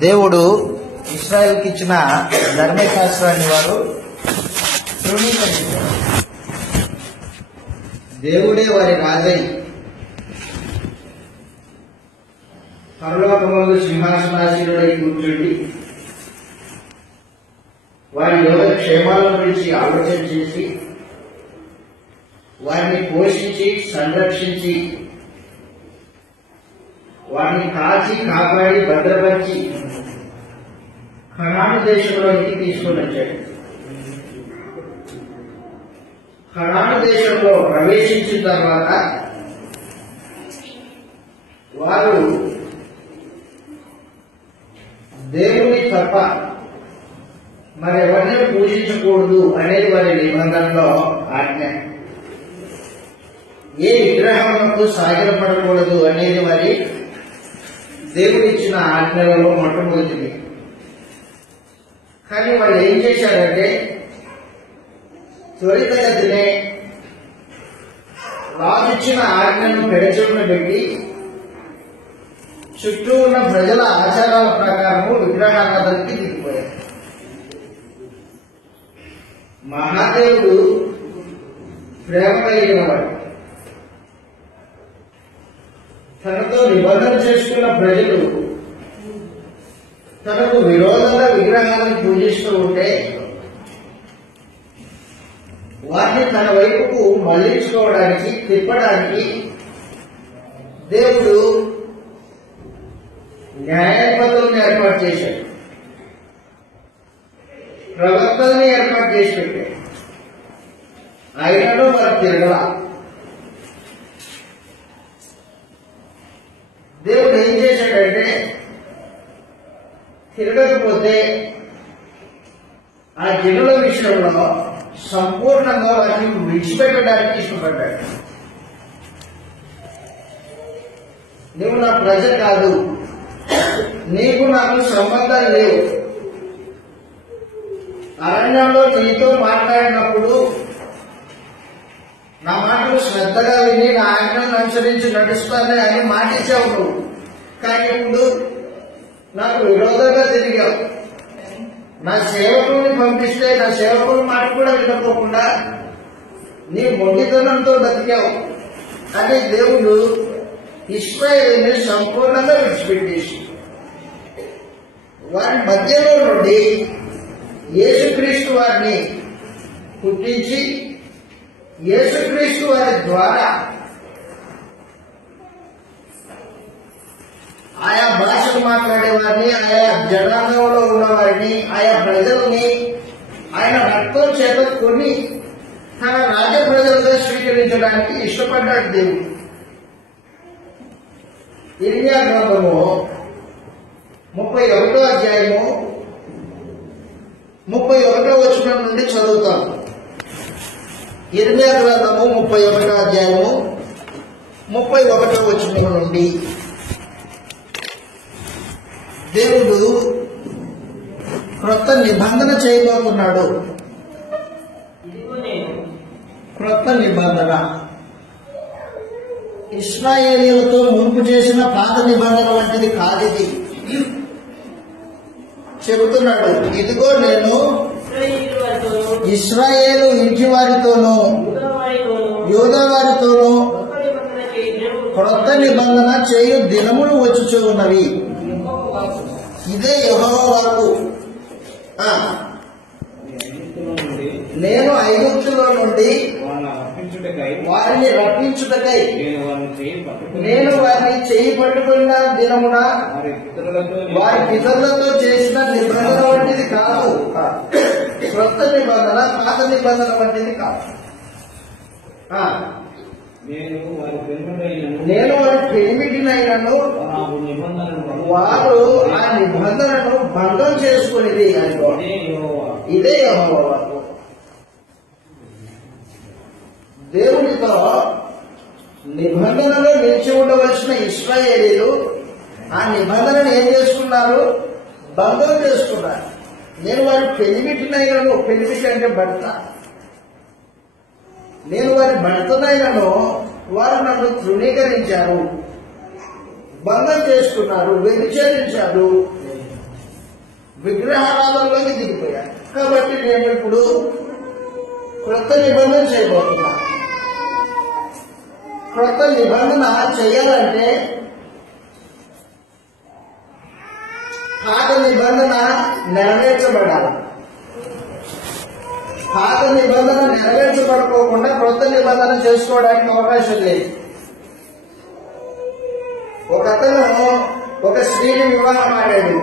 దేవుడు ఇశ్రాయేలుకి ఇచ్చిన ధర్మశాస్త్రాన్ని వారు తృణీకరించారు. దేవుడే వారి రాజై పరలోకమందు సింహాసనాసీనుడై కూర్చుండి వారి యోగ క్షేమాల గురించి ఆలోచన చేసి వారిని పోషించి సంరక్షించి వారిని కాచి కాపాడి భద్రపరిచి కనాను దేశంలోనికి తీసుకుని వచ్చాడు. కనాను దేశంలో ప్రవేశించిన తర్వాత వారు దేవుని తప్ప మరెవరిని పూజించకూడదు అనేది వారి నిబంధనలో ఆజ్ఞ. ఏ విగ్రహములకు సాగిలపడకూడదు అనేది వారి దేవుడు ఇచ్చిన ఆజ్ఞలలో మొట్టమొదటిది. కానీ వాళ్ళు ఏం చేశారంటే త్వరితగతినే రాజు ఇచ్చిన ఆజ్ఞను పెడచెవిన పెట్టి చుట్టూ ఉన్న ప్రజల ఆచారాల ప్రకారము విగ్రహారాధనకి దిగిపోయారు. మహాదేవుడు ప్రేమ కలిగిన వాడు. తనతో నిబంధన చేసుకున్న ప్రజలు తనకు విరోధంగా విగ్రహాలను పూజిస్తూ ఉంటే వారిని తన వైపుకు మళ్లించుకోవడానికి తిప్పడానికి దేవుడు న్యాయాధిపతులను ఏర్పాటు చేశాడు, ప్రవక్తల్ని ఏర్పాటు చేసి పెట్టాడు. అయినను వారు తిరగల. దేవుడు ఏం చేశాడంటే తిరగకపోతే ఆ జనుల విషయంలో సంపూర్ణంగా వారిని విడిచిపెట్టడానికి ఇష్టపడ్డాడు. నువ్వు నా ప్రజ కాదు, నీకు నాకు సంబంధం లేవు. అరణ్యంలో నీతో మాట్లాడినప్పుడు నా మాటలు శ్రద్ధగా విని నా ఆజ్ఞలను అనుసరించి నడుస్తానని అని మాటించావు నువ్వు. కానీ ఇప్పుడు నాకు విరోధంగా తిరిగావు. నా సేవకుల్ని పంపిస్తే నా సేవకుల మాట కూడా వినకోకుండా నీ మొండితనంతో బతికావు అని దేవుడు ఇశ్రాయేలుని సంపూర్ణంగా విడిచిపెట్టేసి వారి మధ్యలో నుండి యేసుక్రీస్తు వారిని పుట్టించి యేసుక్రీస్తు వారి ద్వారా ఆయా భాషలు మాట్లాడే వారిని, ఆయా జనాంగంలో ఉన్న వారిని, ఆయా ప్రజల్ని ఆయన రక్తం చేత కొని తన రాజ్య ప్రజలుగా స్వీకరించడానికి ఇష్టపడ్డాడు దేవుడు. ఇర్మియా గ్రంథము 31వ అధ్యాయము 31వ వచనం నుండి చదువుతాను. ఇర్మియా గ్రంథము 31వ అధ్యాయము 31వ వచనం నుండి దేవుడు క్రొత్త నిబంధన చేయబోతున్నాడు. క్రొత్త నిబంధన ఇశ్రాయేలీయులతో మునుపు చేసిన పాత నిబంధన వంటిది కాదు. ఇది చెబుతున్నాడు, ఇదిగో నేను ఇశ్రాయేలు ఇంటి వారితోనూ యూదా వారితోనూ క్రొత్త నిబంధన చేయు దినములు వచ్చుచూ ఉన్నవి. ఇదే యెహోవా వాక్కు. నేను ఐగుప్తులో నుండి వారిని రప్పించుటకై నేను వారిని చేయి పట్టుకున్న దినమున వారి పితరులతో చేసిన నిబంధన వంటిది కాదు. క్రొత్త నిబంధన పాత నిబంధన వంటిది కాదు. నేను వారి పెనిమిటినైనను వారు ఆ నిబంధనను భంగం చేసుకునేది అనుకో. ఇదే యెహోవా వాక్కు. దేవునితో నిబంధనలో నిలిచి ఉండవలసిన ఇశ్రాయేలీయులు ఆ నిబంధనను ఏం చేసుకున్నారు? భంగం చేసుకున్నారు. నేను వారి పెనిమిటినైనను, పెనిమిటి అంటే భర్త, నేను వారి భర్తనైనను వారు నన్ను తృణీకరించారు, భంగం చేసుకున్నారు, వ్యభిచరించారు, విగ్రహారాధనలోకి దిగిపోయారు. కాబట్టి నేను ఇప్పుడు క్రొత్త నిబంధన చేయబోతున్నా. క్రొత్త నిబంధన చేయాలంటే పాత నిబంధన నెరవేర్చబడాలి. పాత నిబంధన నెరవేర్చబడుకోకుండా క్రొత్త నిబంధన చేసుకోవడానికి అవకాశం లేదు. ఒకతను ఒక స్త్రీని వివాహం ఆడాడు.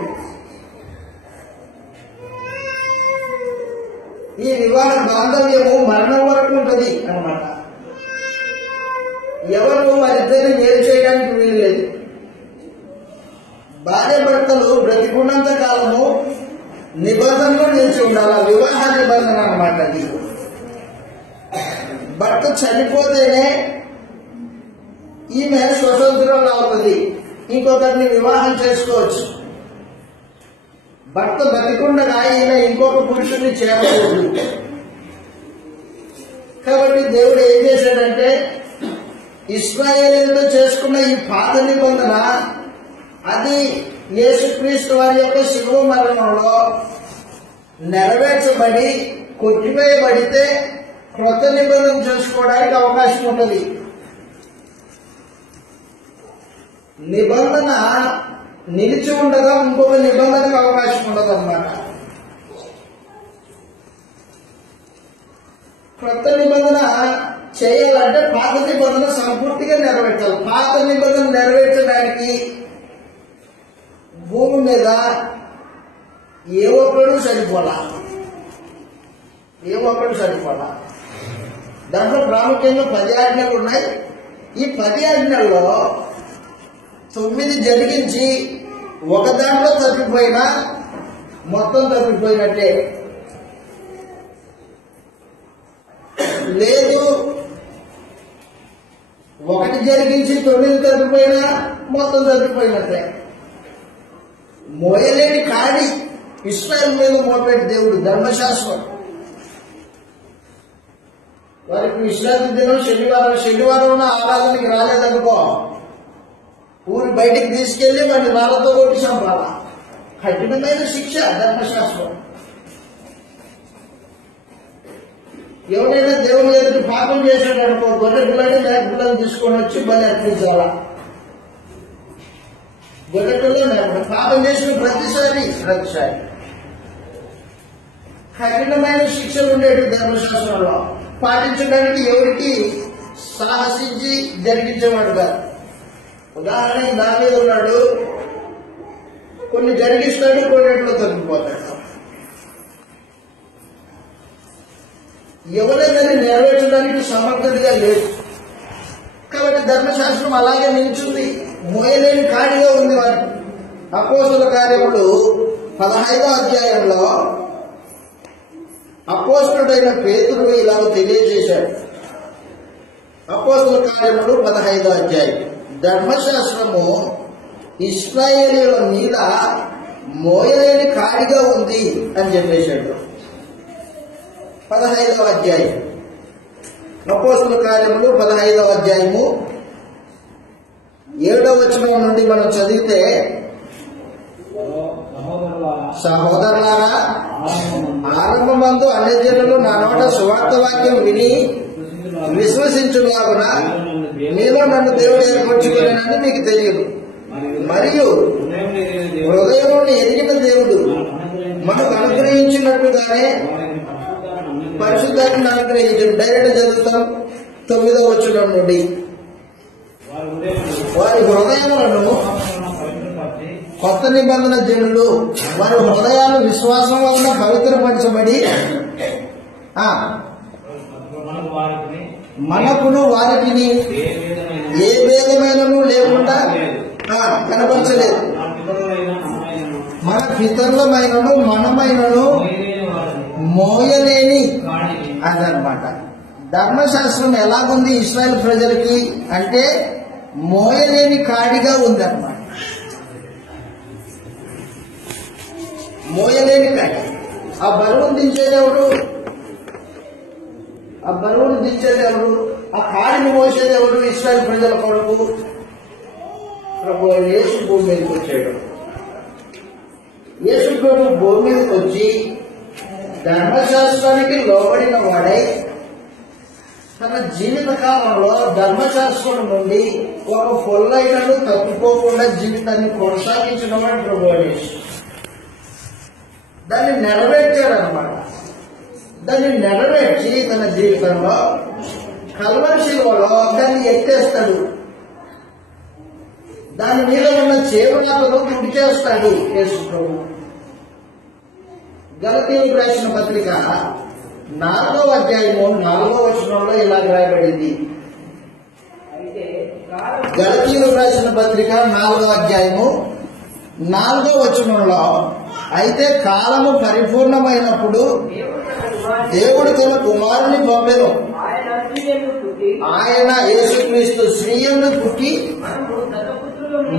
ఈ వివాహ బాంధవ్యము మరణం వరకు ఉంటుంది అన్నమాట. ఎవరు వారిద్దరిని వేరు చేయడానికి వీలు లేదు. భార్య భర్తలు బ్రతికున్నంత కాలము నిబంధనలో నిలిచి ఉండాలి. వివాహ నిబంధన అన్నమాట. అది భర్త చనిపోతేనే ఈమె స్వతంత్రం అవుతుంది, ఇంకొకరిని వివాహం చేసుకోవచ్చు. భర్త బతికుండగా ఈమె ఇంకొక పురుషుడిని చేరకూడదు. కాబట్టి దేవుడు ఏం చేశాడంటే ఇశ్రాయేలీయులతో చేసుకున్న ఈ పాత నిబంధన అది యేసుక్రీస్తు వారి యొక్క శిలువ మరణంలో నెరవేర్చబడి కొట్టివేయబడితే క్రొత్త నిబంధన చేసుకోవడానికి అవకాశం ఉంటుంది. నిబంధన నిలిచి ఉండగా ఇంకొక నిబంధనకు అవకాశం ఉండదు అన్నమాట. క్రొత్త నిబంధన చేయాలంటే పాత నిబంధన సంపూర్తిగా నెరవేర్చాలి. పాత నిబంధన నెరవేర్చడానికి భూమి మీద ఏ ఒక్కడు సరిపోలా. దాంట్లో ప్రాముఖ్యంగా 10 ఆజ్ఞలు ఉన్నాయి. ఈ 10 ఆజ్ఞల్లో 9 జరిగించి ఒక దాంట్లో తప్పిపోయినా మొత్తం తప్పిపోయినట్టే. లేదు 1 జరిగించి 9 తప్పిపోయినా మొత్తం తప్పిపోయినట్టే. మోయలేని కాడి ఇశ్రాయేలు మీద మోపేటి దేవుడు ధర్మశాస్త్రం. వారికి విశ్రాంతి దినం శనివారం ఆరాధనకి రాలేదనుకో, ఊరి బయటికి తీసుకెళ్లి వాడిని రాళ్లతో కొట్టి చంపాల. కఠినమైన శిక్ష ధర్మశాస్త్రం. ఎవరైనా దేవుని ఎదుటి పాపం చేశాడు అనుకో, గొర్రె పిల్లని మేక పిల్లని తీసుకొని వచ్చి బలి అర్పించాల. గొర్రె పిల్ల పాపం చేసిన ప్రతిసారి కఠినమైన శిక్షలు ఉండేవి ధర్మశాస్త్రంలో. పాటించడానికి ఎవరికి సాహసించి జరిగించేవాడు కాదు. ఉదాహరణ నా మీద ఉన్నాడు, కొన్ని జరిగిస్తాడు, కొన్నిట్లో తగ్గిపోతాడు. ఎవరైనా నెరవేర్చడానికి సమర్థతగా లేదు. కాబట్టి ధర్మశాస్త్రం అలాగే నిలిచింది, మోయలేని కాడిగా ఉంది వారికి. అపోస్తుల కార్యములు 15వ అధ్యాయంలో అపోస్తుడైన పేతురు ఇలాగ తెలియజేశాడు. అపోస్తుల కార్యములు 15వ అధ్యాయం, ధర్మశాస్త్రము ఇశ్రాయేలీయుల మీద మోయలేని కాడిగా ఉంది అని చెప్పేశాడు. 15వ అధ్యాయం అపోస్తుల కార్యములు 15వ అధ్యాయము 7వ వచనం నుండి మనం చదివితే, సహోదరులారా, ఆరంభమందు అన్యజనులు నా నోట సువార్త వాక్యం విని విశ్వసించులాగున మీలో నన్ను దేవుడు ఏర్పరచుకున్నానని మీకు తెలియదు. మరియు హృదయం ఎరిగిన దేవుడు మనకు అనుగ్రహించినట్టుగానే పరిశుద్ధాత్మను అనుగ్రహించాడు. డైరెక్ట్ చదువుతాం 9వ వచనం నుండి. వారి హృదయములను కొత్త నిబంధన జనులు వారి హృదయాలు విశ్వాసం వలన పవిత్రపరచబడి మనకును వారికి ఏ భేదమైనను లేకుండా కనపరచలేదు. మన పితరులమైనను మనమైనను మోయలేని అదనమాట. ధర్మశాస్త్రం ఎలాగుంది ఇశ్రాయేల్ ప్రజలకి అంటే మోయలేని కాడిగా ఉంది అన్నమాట. మోయలేని కాడి. ఆ బరువును దించేది ఎవరు? ఆ కాడిని మోసేది ఎవరు? ఇశ్రాయేల్ ప్రజల కొరకు ప్రభువైన యేసు భూమి మీదకి వచ్చాడు. యేసు ప్రభు భూమి మీదకి వచ్చి ధర్మశాస్త్రానికి లోబడిన వాడై తన జీవిత కాలంలో ధర్మశాస్త్రం నుండి ఒక పొల్లైనను తప్పుకోకుండా జీవితాన్ని కొనసాగించిన వాడు ప్రభు యేసు. దాన్ని నెరవేర్చాడనమాట. దాన్ని నెరవేర్చి తన జీవితంలో కల్వరి శిలువలో దాన్ని ఎత్తేస్తాడు. దాని మీద ఉన్న చేపలను తుడి చేస్తాడు యేసు ప్రభు. గలతీయులకు రాసిన పత్రిక 4వ అధ్యాయము 4వ వచనంలో ఇలా రాయబడింది. గలతీయులకు రాసిన పత్రిక 4వ అధ్యాయము 4వ వచనంలో, అయితే కాలము పరిపూర్ణమైనప్పుడు దేవుడు తన కుమారుని పంపెను. ఆయన యేసుక్రీస్తు స్త్రీయందు పుట్టి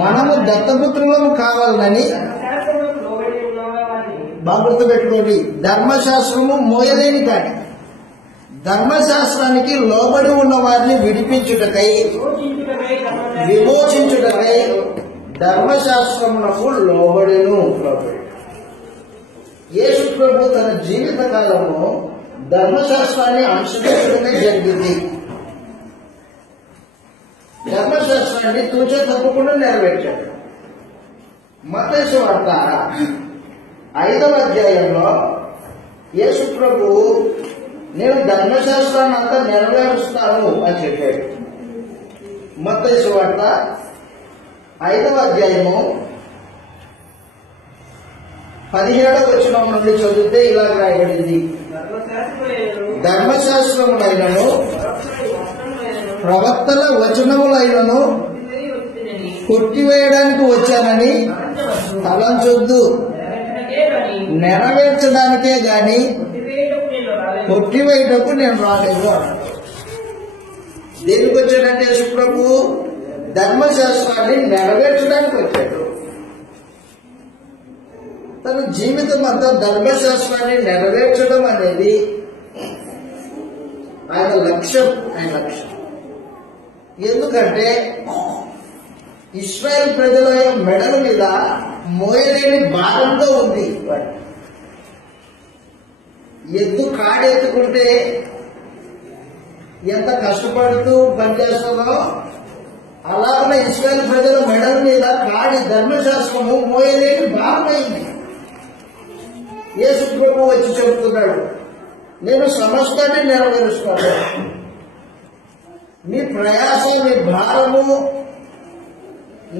మనము దత్తపుత్రులము కావాలని బాగుర్తు పెట్టుకోండి. ధర్మశాస్త్రము మోయలేని కాని ధర్మశాస్త్రానికి లోబడి ఉన్న వారిని విమోచించుటకై ధర్మశాస్త్రమునకు లోబడెను. యేసు ప్రభు తన జీవిత కాలము ధర్మశాస్త్రాన్ని అనుసరించడమే జరిగింది. ధర్మశాస్త్రాన్ని తూచ తప్పకుండా నెరవేర్చాడు. మత్తయి సువార్త 5వ అధ్యాయంలో యేసు ప్రభు నేను ధర్మశాస్త్రాన్ని అంతా నెరవేరుస్తాను అని చెప్పాడు. మత్తయి సువార్త 5వ అధ్యాయము 17వ వచనం నుండి చదివితే ఇలా రాయబడింది. ధర్మశాస్త్రములైనను ప్రవక్తల వచనములైనను కొట్టివేయడానికి వచ్చానని తలంచొద్దు. నెరవేర్చడానికే గాని కొట్టివేయటకు నేను రాలేదు అన్నాడు. దేనికి వచ్చాడంటే యేసు ప్రభు ధర్మశాస్త్రాన్ని నెరవేర్చడానికి వచ్చాడు. తన జీవితం అంతా ధర్మశాస్త్రాన్ని నెరవేర్చడం అనేది ఆయన లక్ష్యం. ఎందుకంటే ఇశ్రాయేల్ ప్రజల మెడల మీద మోయలేని భారంతో ఉంది. ఎద్దు కాడెత్తుకుంటే ఎంత కష్టపడుతూ పనిచేస్తుందో అలాగే ఇశ్రాయేల్ ప్రజల మెడల మీద కాడి ధర్మశాస్త్రము మోయలేని భారమైంది. యేసు ప్రభు వచ్చి చెబుతున్నాడు, నేను సమస్తాన్ని నెరవేరుస్తాను. మీ ప్రయాస, మీ భారము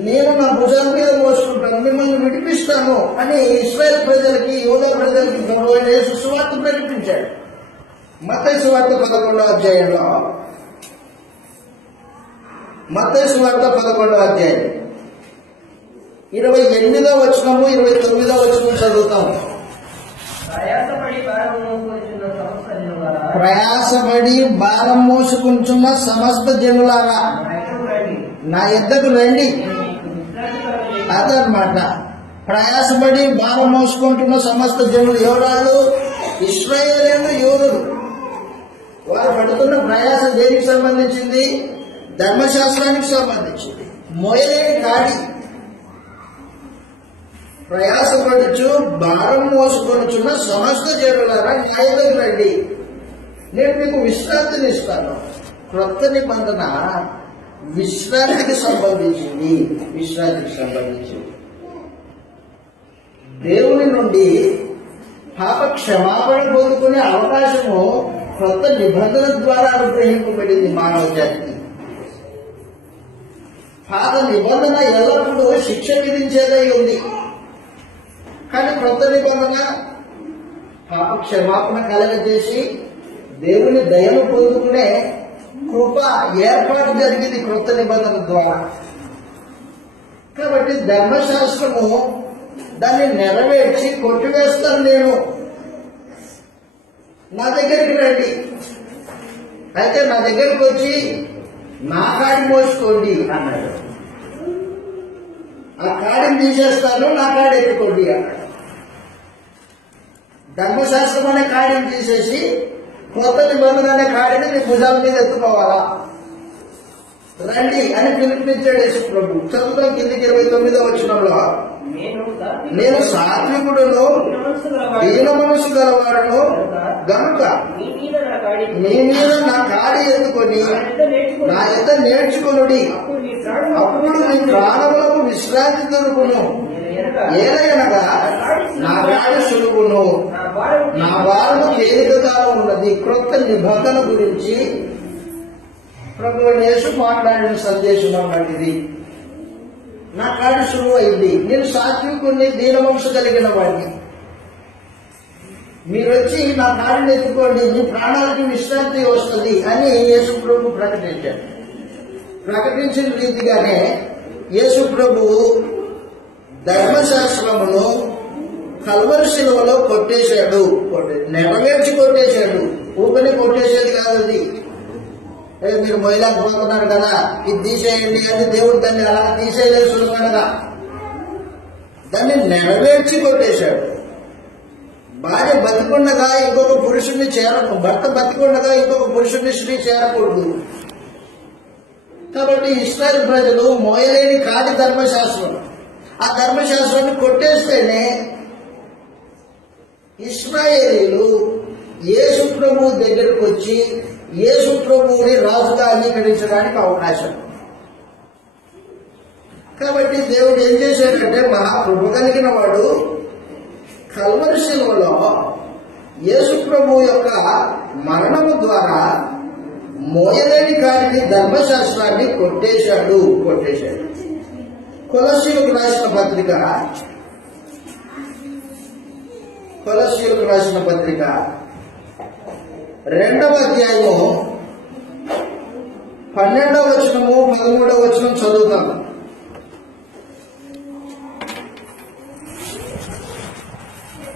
నేను నా భుజాల మీద మోసుకుంటాను, మిమ్మల్ని విడిపిస్తాను అని ఇశ్రాయేల్ ప్రజలకి, యూదా ప్రజలకి ప్రభు యేసు సువార్త ప్రకటించాడు. మత్తయి సువార్త 11వ అధ్యాయంలో, మత్తయి సువార్త 11వ అధ్యాయం 28వ వచనము 29వ వచనం చదువుతాం. ప్రయాసపడి భారం మోసుకుంటున్న సమస్త జనులారా నా యొద్దకు రండి. అదనమాట. ప్రయాసపడి భారం మోసుకుంటున్న సమస్త జనులు ఎవరాళ్ళు? ఇశ్రాయేలీయులు, యూదులు. వారు పడుతున్న ప్రయాస దేనికి సంబంధించింది? ధర్మశాస్త్రానికి సంబంధించింది. మోయలేని కాడి. ప్రయాసపడుచు భారం మోసుకొనుచున్న సమస్త జనులారా నా యొద్దకు రండి, నేను మీకు విశ్రాంతిని ఇస్తాను. క్రొత్త నిబంధన విశ్రాంతికి సంబంధించింది. దేవుని నుండి పాప క్షమాపణ పొందుకునే అవకాశము క్రొత్త నిబంధన ద్వారా అనుగ్రహింపబడింది మానవ జాతికి. పాత నిబంధన ఎల్లప్పుడూ శిక్ష విధించేదై ఉంది. కానీ క్రొత్త నిబంధన పాప క్షమాపణ కలగజేసి దేవుని దయను పొందుకునే కృప ఏర్పాటు జరిగింది క్రొత్త నిబంధన ద్వారా. కాబట్టి ధర్మశాస్త్రము దాన్ని నెరవేర్చి కొట్టివేస్తాను నేను, నా దగ్గరికి రండి. అయితే నా దగ్గరికి వచ్చి నా కాడి మోసుకోండి అన్నాడు. ఆ కాడిని తీసేస్తాను, నా కాడి ఎత్తుకోండి అన్నాడు. ధర్మశాస్త్రం అనే కాడిని తీసేసి కొత్త నిబంధన అనే కాడిని మీ భుజాల మీద ఎత్తుకోవాలా? రండి అని పిలుపునిచ్చాడు యేసు ప్రభు. చదువుతాం కిందికి 29వ వచనంలో, నేను సాత్వికుడును దీన మనసు గలవాడును గనుక మీ మీద నా కాడి ఎత్తుకొని నా యొద్ద నేర్చుకొనుడి, అప్పుడు మీ ప్రాణములకు విశ్రాంతి దొరుకును. ఏలయనగా నా కాడి సులువును, నా భారము తేలికగా ఉన్నది. క్రొత్త నిబంధన గురించి ప్రభువు యేసు మాట్లాడిన సందేశం అన్నది. నా కాడి సులువు అయింది, నేను సాత్వికుని దీన మనసు కలిగిన వాడిని. మీరు వచ్చి నా కాడిని ఎత్తుకోండి, మీ ప్రాణాలకి విశ్రాంతి వస్తుంది అని యేసు ప్రభు ప్రకటించాడు. ప్రకటించిన రీతిగానే యేసు ప్రభు ధర్మశాస్త్రమును కల్వరి శిలువలో కొట్టేశాడు. నెరవేర్చి కొట్టేశాడు. ఊపని కొట్టేసేది కాదు అది. మీరు మొయ్యలేకపోతున్నారు కదా, ఇది తీసేయండి అని దేవుడు దాన్ని అలా తీసేయలేదు సులభంగా. దాన్ని నెరవేర్చి కొట్టేశాడు. భార్య బతికుండగా ఇంకొక పురుషుడిని భర్త బతికుండగా ఇంకొక పురుషుడిని స్త్రీ చేరకూడదు. కాబట్టి ఇశ్రాయేలు ప్రజలు మోయలేని కాని ధర్మశాస్త్రం, ఆ ధర్మశాస్త్రాన్ని కొట్టేస్తేనే ఇశ్రాయేలీలు యేసు ప్రభు దగ్గరకు వచ్చి యేసు ప్రభువుని రాజుగా అంగీకరించడానికి అవకాశం. కాబట్టి దేవుడు ఏం చేశాడంటే, మహాకృప కలిగిన వాడు కల్వరి శిలువలో యేసు ప్రభు యొక్క మరణము ద్వారా మోయలేని కాడిని ధర్మశాస్త్రాన్ని కొట్టేశాడు. కొలస్సీయులకు రాసిన పత్రిక 2వ అధ్యాయము 12వ వచనము 13వ వచనం చదువుతాం.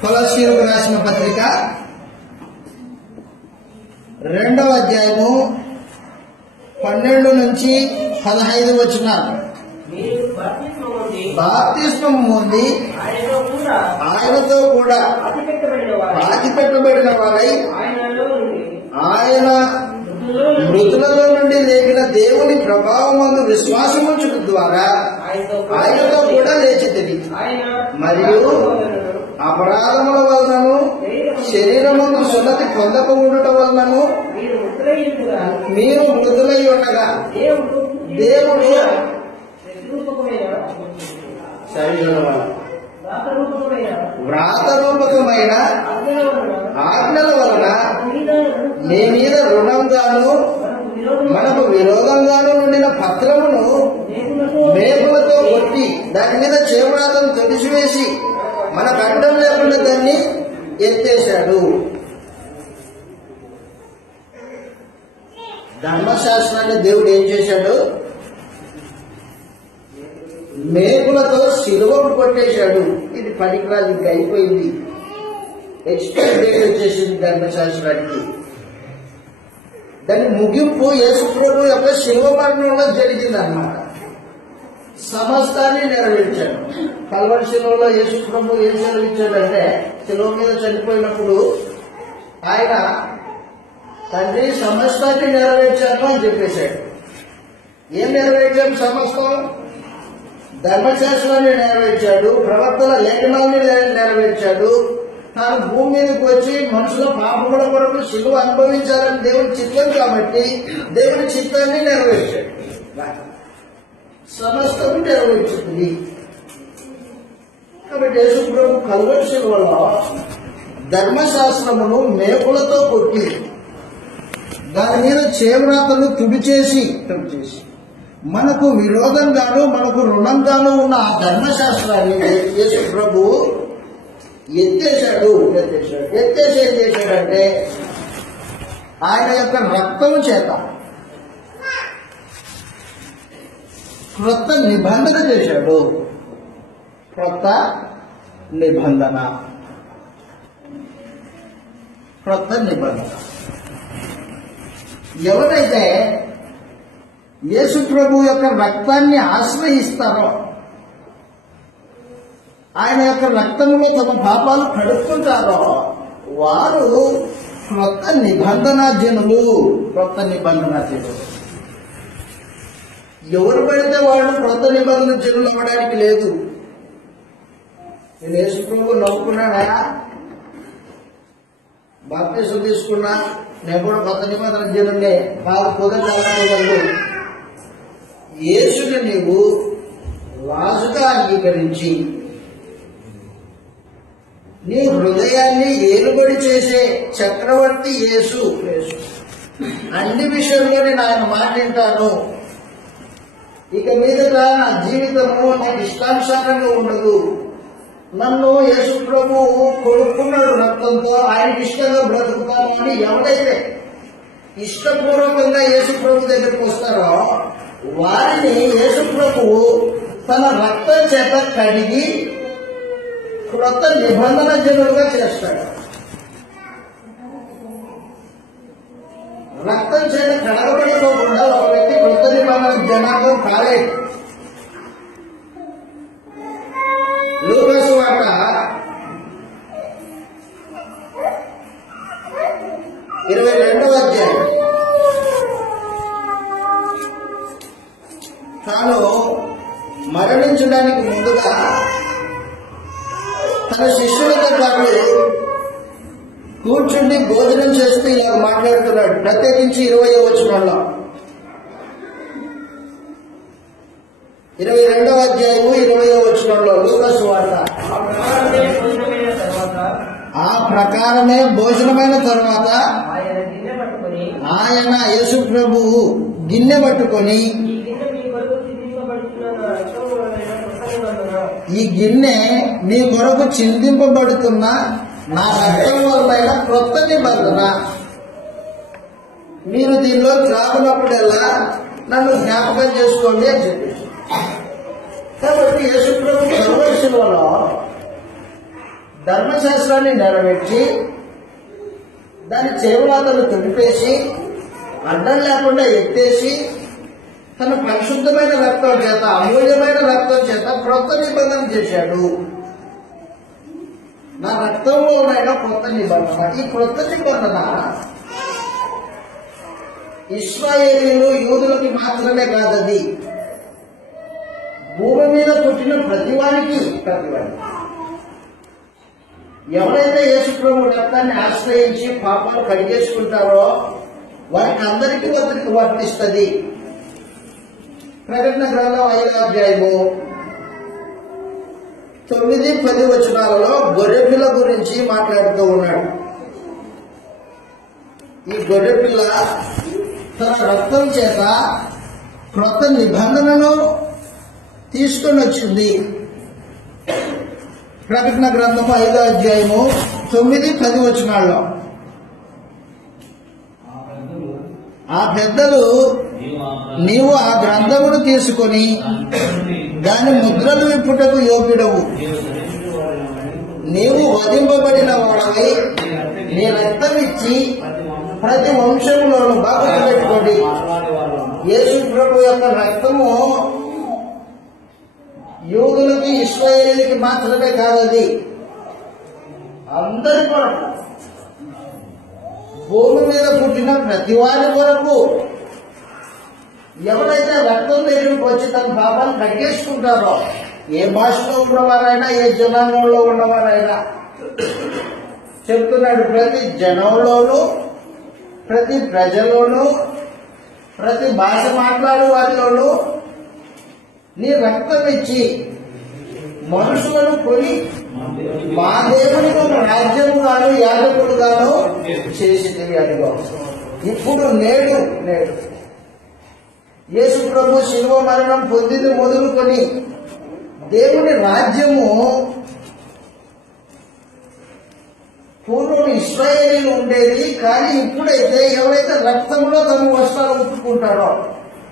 కొలస్సీయులకు రాసిన పత్రిక 2వ అధ్యాయము 12 నుంచి 15 వచనాలు. బాప్తిస్మము పొంది ఆయనతో కూడా పాతి పెట్టబడిన వారై ఆయన మృతులలో నుండి లేచిన దేవుని ప్రభావమందు విశ్వాసముంచడం ద్వారా ఆయనతో కూడా లేచితిరి. మరియు అపరాధముల వలనను శరీరమును సున్నతి పొందక ఉండటం వలనను మీరు మృతులై ఉండగా దేవుడు వ్రాతరూపకమైన ఆజ్ఞల వలన మీ మీద రుణంగాను మనకు విరోధంగాను నుండిన పత్రమును మేకులతో కొట్టి దాని మీద చేవ్రాతను తొడిచివేసి మనకు అడ్డం లేకుండా దాన్ని ఎత్తేశాడు. ధర్మశాస్త్రాన్ని దేవుడు ఏం చేశాడు? మేకులతో సిలువకు కొట్టేశాడు. ఇది పనికిరాదు, ఇంకా అయిపోయింది, ఎక్స్పైర్ డేట్ వచ్చేసింది ధర్మశాస్త్రానికి. దాని ముగింపు యేసు ప్రభు యొక్క శిలువ మరణంలో జరిగింది అన్నమాట. సమస్తాన్ని నెరవేర్చాడు. కల్వరి శిలువలో యేసు ప్రభు ఏం సెలవిచ్చాడంటే, శిలువ మీద చనిపోయినప్పుడు ఆయన తండ్రి సమస్తాన్ని నెరవేర్చాను అని చెప్పేశాడు. ఏం నెరవేర్చాడు? సమస్తం. ధర్మశాస్త్రాన్ని నెరవేర్చాడు, ప్రవక్తల లేఖనాన్ని నెరవేర్చాడు. తాను భూమి మీదకి వచ్చి మనుషుల పాపముల కొరకు శిలువ అనుభవించాలని దేవుని చిత్తం కాబట్టి దేవుని చిత్తాన్ని నెరవేర్చాడు. సమస్తం నెరవేర్చుతుంది. కాబట్టి యేసు ప్రభు కల్వరి శిలువలో ధర్మశాస్త్రమును మేకులతో కొట్టి దాని మీద చేవ్రాతను తుడిచేసి మనకు విరోధంగాను మనకు రుణంగాను ఉన్న ఆ ధర్మశాస్త్రాన్ని యేసు ప్రభు ఎత్తేసాడు. ఎత్తేసి ఏం చేశాడంటే, ఆయన యొక్క రక్తం చేత క్రొత్త నిబంధన చేశాడు. క్రొత్త నిబంధన. ఎవరైతే యేసు ప్రభు యొక్క రక్తాన్ని ఆశ్రయిస్తారో, ఆయన యొక్క రక్తంలో తమ పాపాలు కడుక్కుంటారో వారు క్రొత్త నిబంధన జనులు. ఎవరు పడితే వాళ్ళు క్రొత్త నిబంధన జనులు అవ్వడానికి లేదు. నేను యేసు ప్రభు నవ్వుకున్నాడా, బాప్తిసం తీసుకున్నా, నేను కూడా కొత్త నిబంధన జనులే బాగా కుదరదు. యేసుని నీవు రాజుగా అంగీకరించి నీ హృదయాన్ని ఏలుబడి చేసే చక్రవర్తి యేసు. అన్ని విషయంలో నేను ఆయన మాట వింటాను. ఇక మీదట నా జీవితము నాకు ఇష్టానుసారంగా ఉండదు. నన్ను యేసు ప్రభు కొడుకున్నాడు రక్తంతో, ఆయనకి ఇష్టంగా బ్రతుకుతాను అని ఎవరైతే ఇష్టపూర్వకంగా యేసు ప్రభు దగ్గరికి వస్తారో వారిని యేసు ప్రభువు తన రక్తం చేత కడిగి క్రొత్త నిబంధన జనులుగా చేస్తాడు. రక్తం చేత కడగబడుకోకుండా ఒక వ్యక్తి క్రొత్త నిబంధన జనాంగం కాలేదు. లూకా సువార్త 22వ అధ్యాయం. తాను మరణించడానికి ముందుగా తన శిష్యులతో పాటు కూర్చుండి భోజనం చేస్తూ ఇలా మాట్లాడుతున్నాడు. ప్రత్యేకించి 20వ వచనంలో, 22వ అధ్యాయము 20వ వచనంలో లూకా సువార్త. ఆ ప్రకారమే భోజనమైన తర్వాత ఆయన యేసు ప్రభువు గిన్నె పట్టుకొని, ఈ గిన్నె మీ కొరకు చిందింపబడుతున్న నా రక్తం వలన క్రొత్త నిబంధన, మీరు దీనిలో త్రాగినప్పుడల్లా నన్ను జ్ఞాపకం చేసుకోండి అని చెప్పి. కాబట్టి యేసు ప్రభు సర్వశిలువలో ధర్మశాస్త్రాన్ని నెరవేర్చి దాని చేవలాతలు తుడిపేసి అడ్డం లేకుండా ఎత్తేసి తన పరిశుద్ధమైన రక్తం చేత, అమూల్యమైన రక్తం చేత క్రొత్త నిబంధన చేశాడు. నా రక్తంలోనైనా కొత్త నిబంధన. ఈ క్రొత్త నిబంధన ఇశ్రాయేలీయులు యూదులకి మాత్రమే కాదది, భూమి మీద పుట్టిన ప్రతివానికి. ఎవరైతే యేసు ప్రభు రక్తాన్ని ఆశ్రయించి పాపాలు కడిగేసుకుంటారో వారికి అందరికీ వర్తిస్తుంది. ప్రకటన గ్రంథం 5వ అధ్యాయము 9-10 వచనాలలో గొర్రెపిల్ల గురించి మాట్లాడుతూ ఉన్నాడు. ఈ గొర్రెపిల్ల తన రక్తం చేత క్రొత్త నిబంధనను తీసుకొని వచ్చింది. ప్రకటన గ్రంథం 5వ అధ్యాయము 9-10 వచనాల్లో ఆ పెద్దలు, నీవు ఆ గ్రంథమును తీసుకొని దాని ముద్రలు విప్పుటకు యోగ్యుడవు, నీవు వధింపబడిన వాడవై నీ రక్తం ఇచ్చి ప్రతి వంశంలోనూ బాగా పెట్టుకోండి. యేసు ప్రభు యొక్క రక్తము యూదులకి ఇశ్రాయేలీయులకి మాత్రమే కాదది, అందరి కొరకు, భూమి మీద పుట్టిన ప్రతి వారి కొరకు. ఎవరైతే రక్తం దగ్గరికి వచ్చి తన పాపాలు కడిగేసుకుంటారో, ఏ భాషలో ఉన్నవారైనా ఏ జనాంగంలో ఉన్నవారైనా చెప్తున్నాడు, ప్రతి జనంలోనూ ప్రతి ప్రజలోనూ ప్రతి భాష మాట్లాడే వారిలోనూ నీ రక్తం ఇచ్చి మనుషులను కొని మా దేవునికి ఒక రాజ్యము గాను యాజకుడు గాను చేసింది అదిగో. ఇప్పుడు నేడు యేసు ప్రభు శిలువ మరణం పొందింది మొదలుకొని దేవుని రాజ్యము పూర్వం ఇశ్రాయేలీలు ఉండేది. కానీ ఇప్పుడైతే ఎవరైతే రక్తంలో తమ వస్త్రాలు ఉట్టుకుంటారో,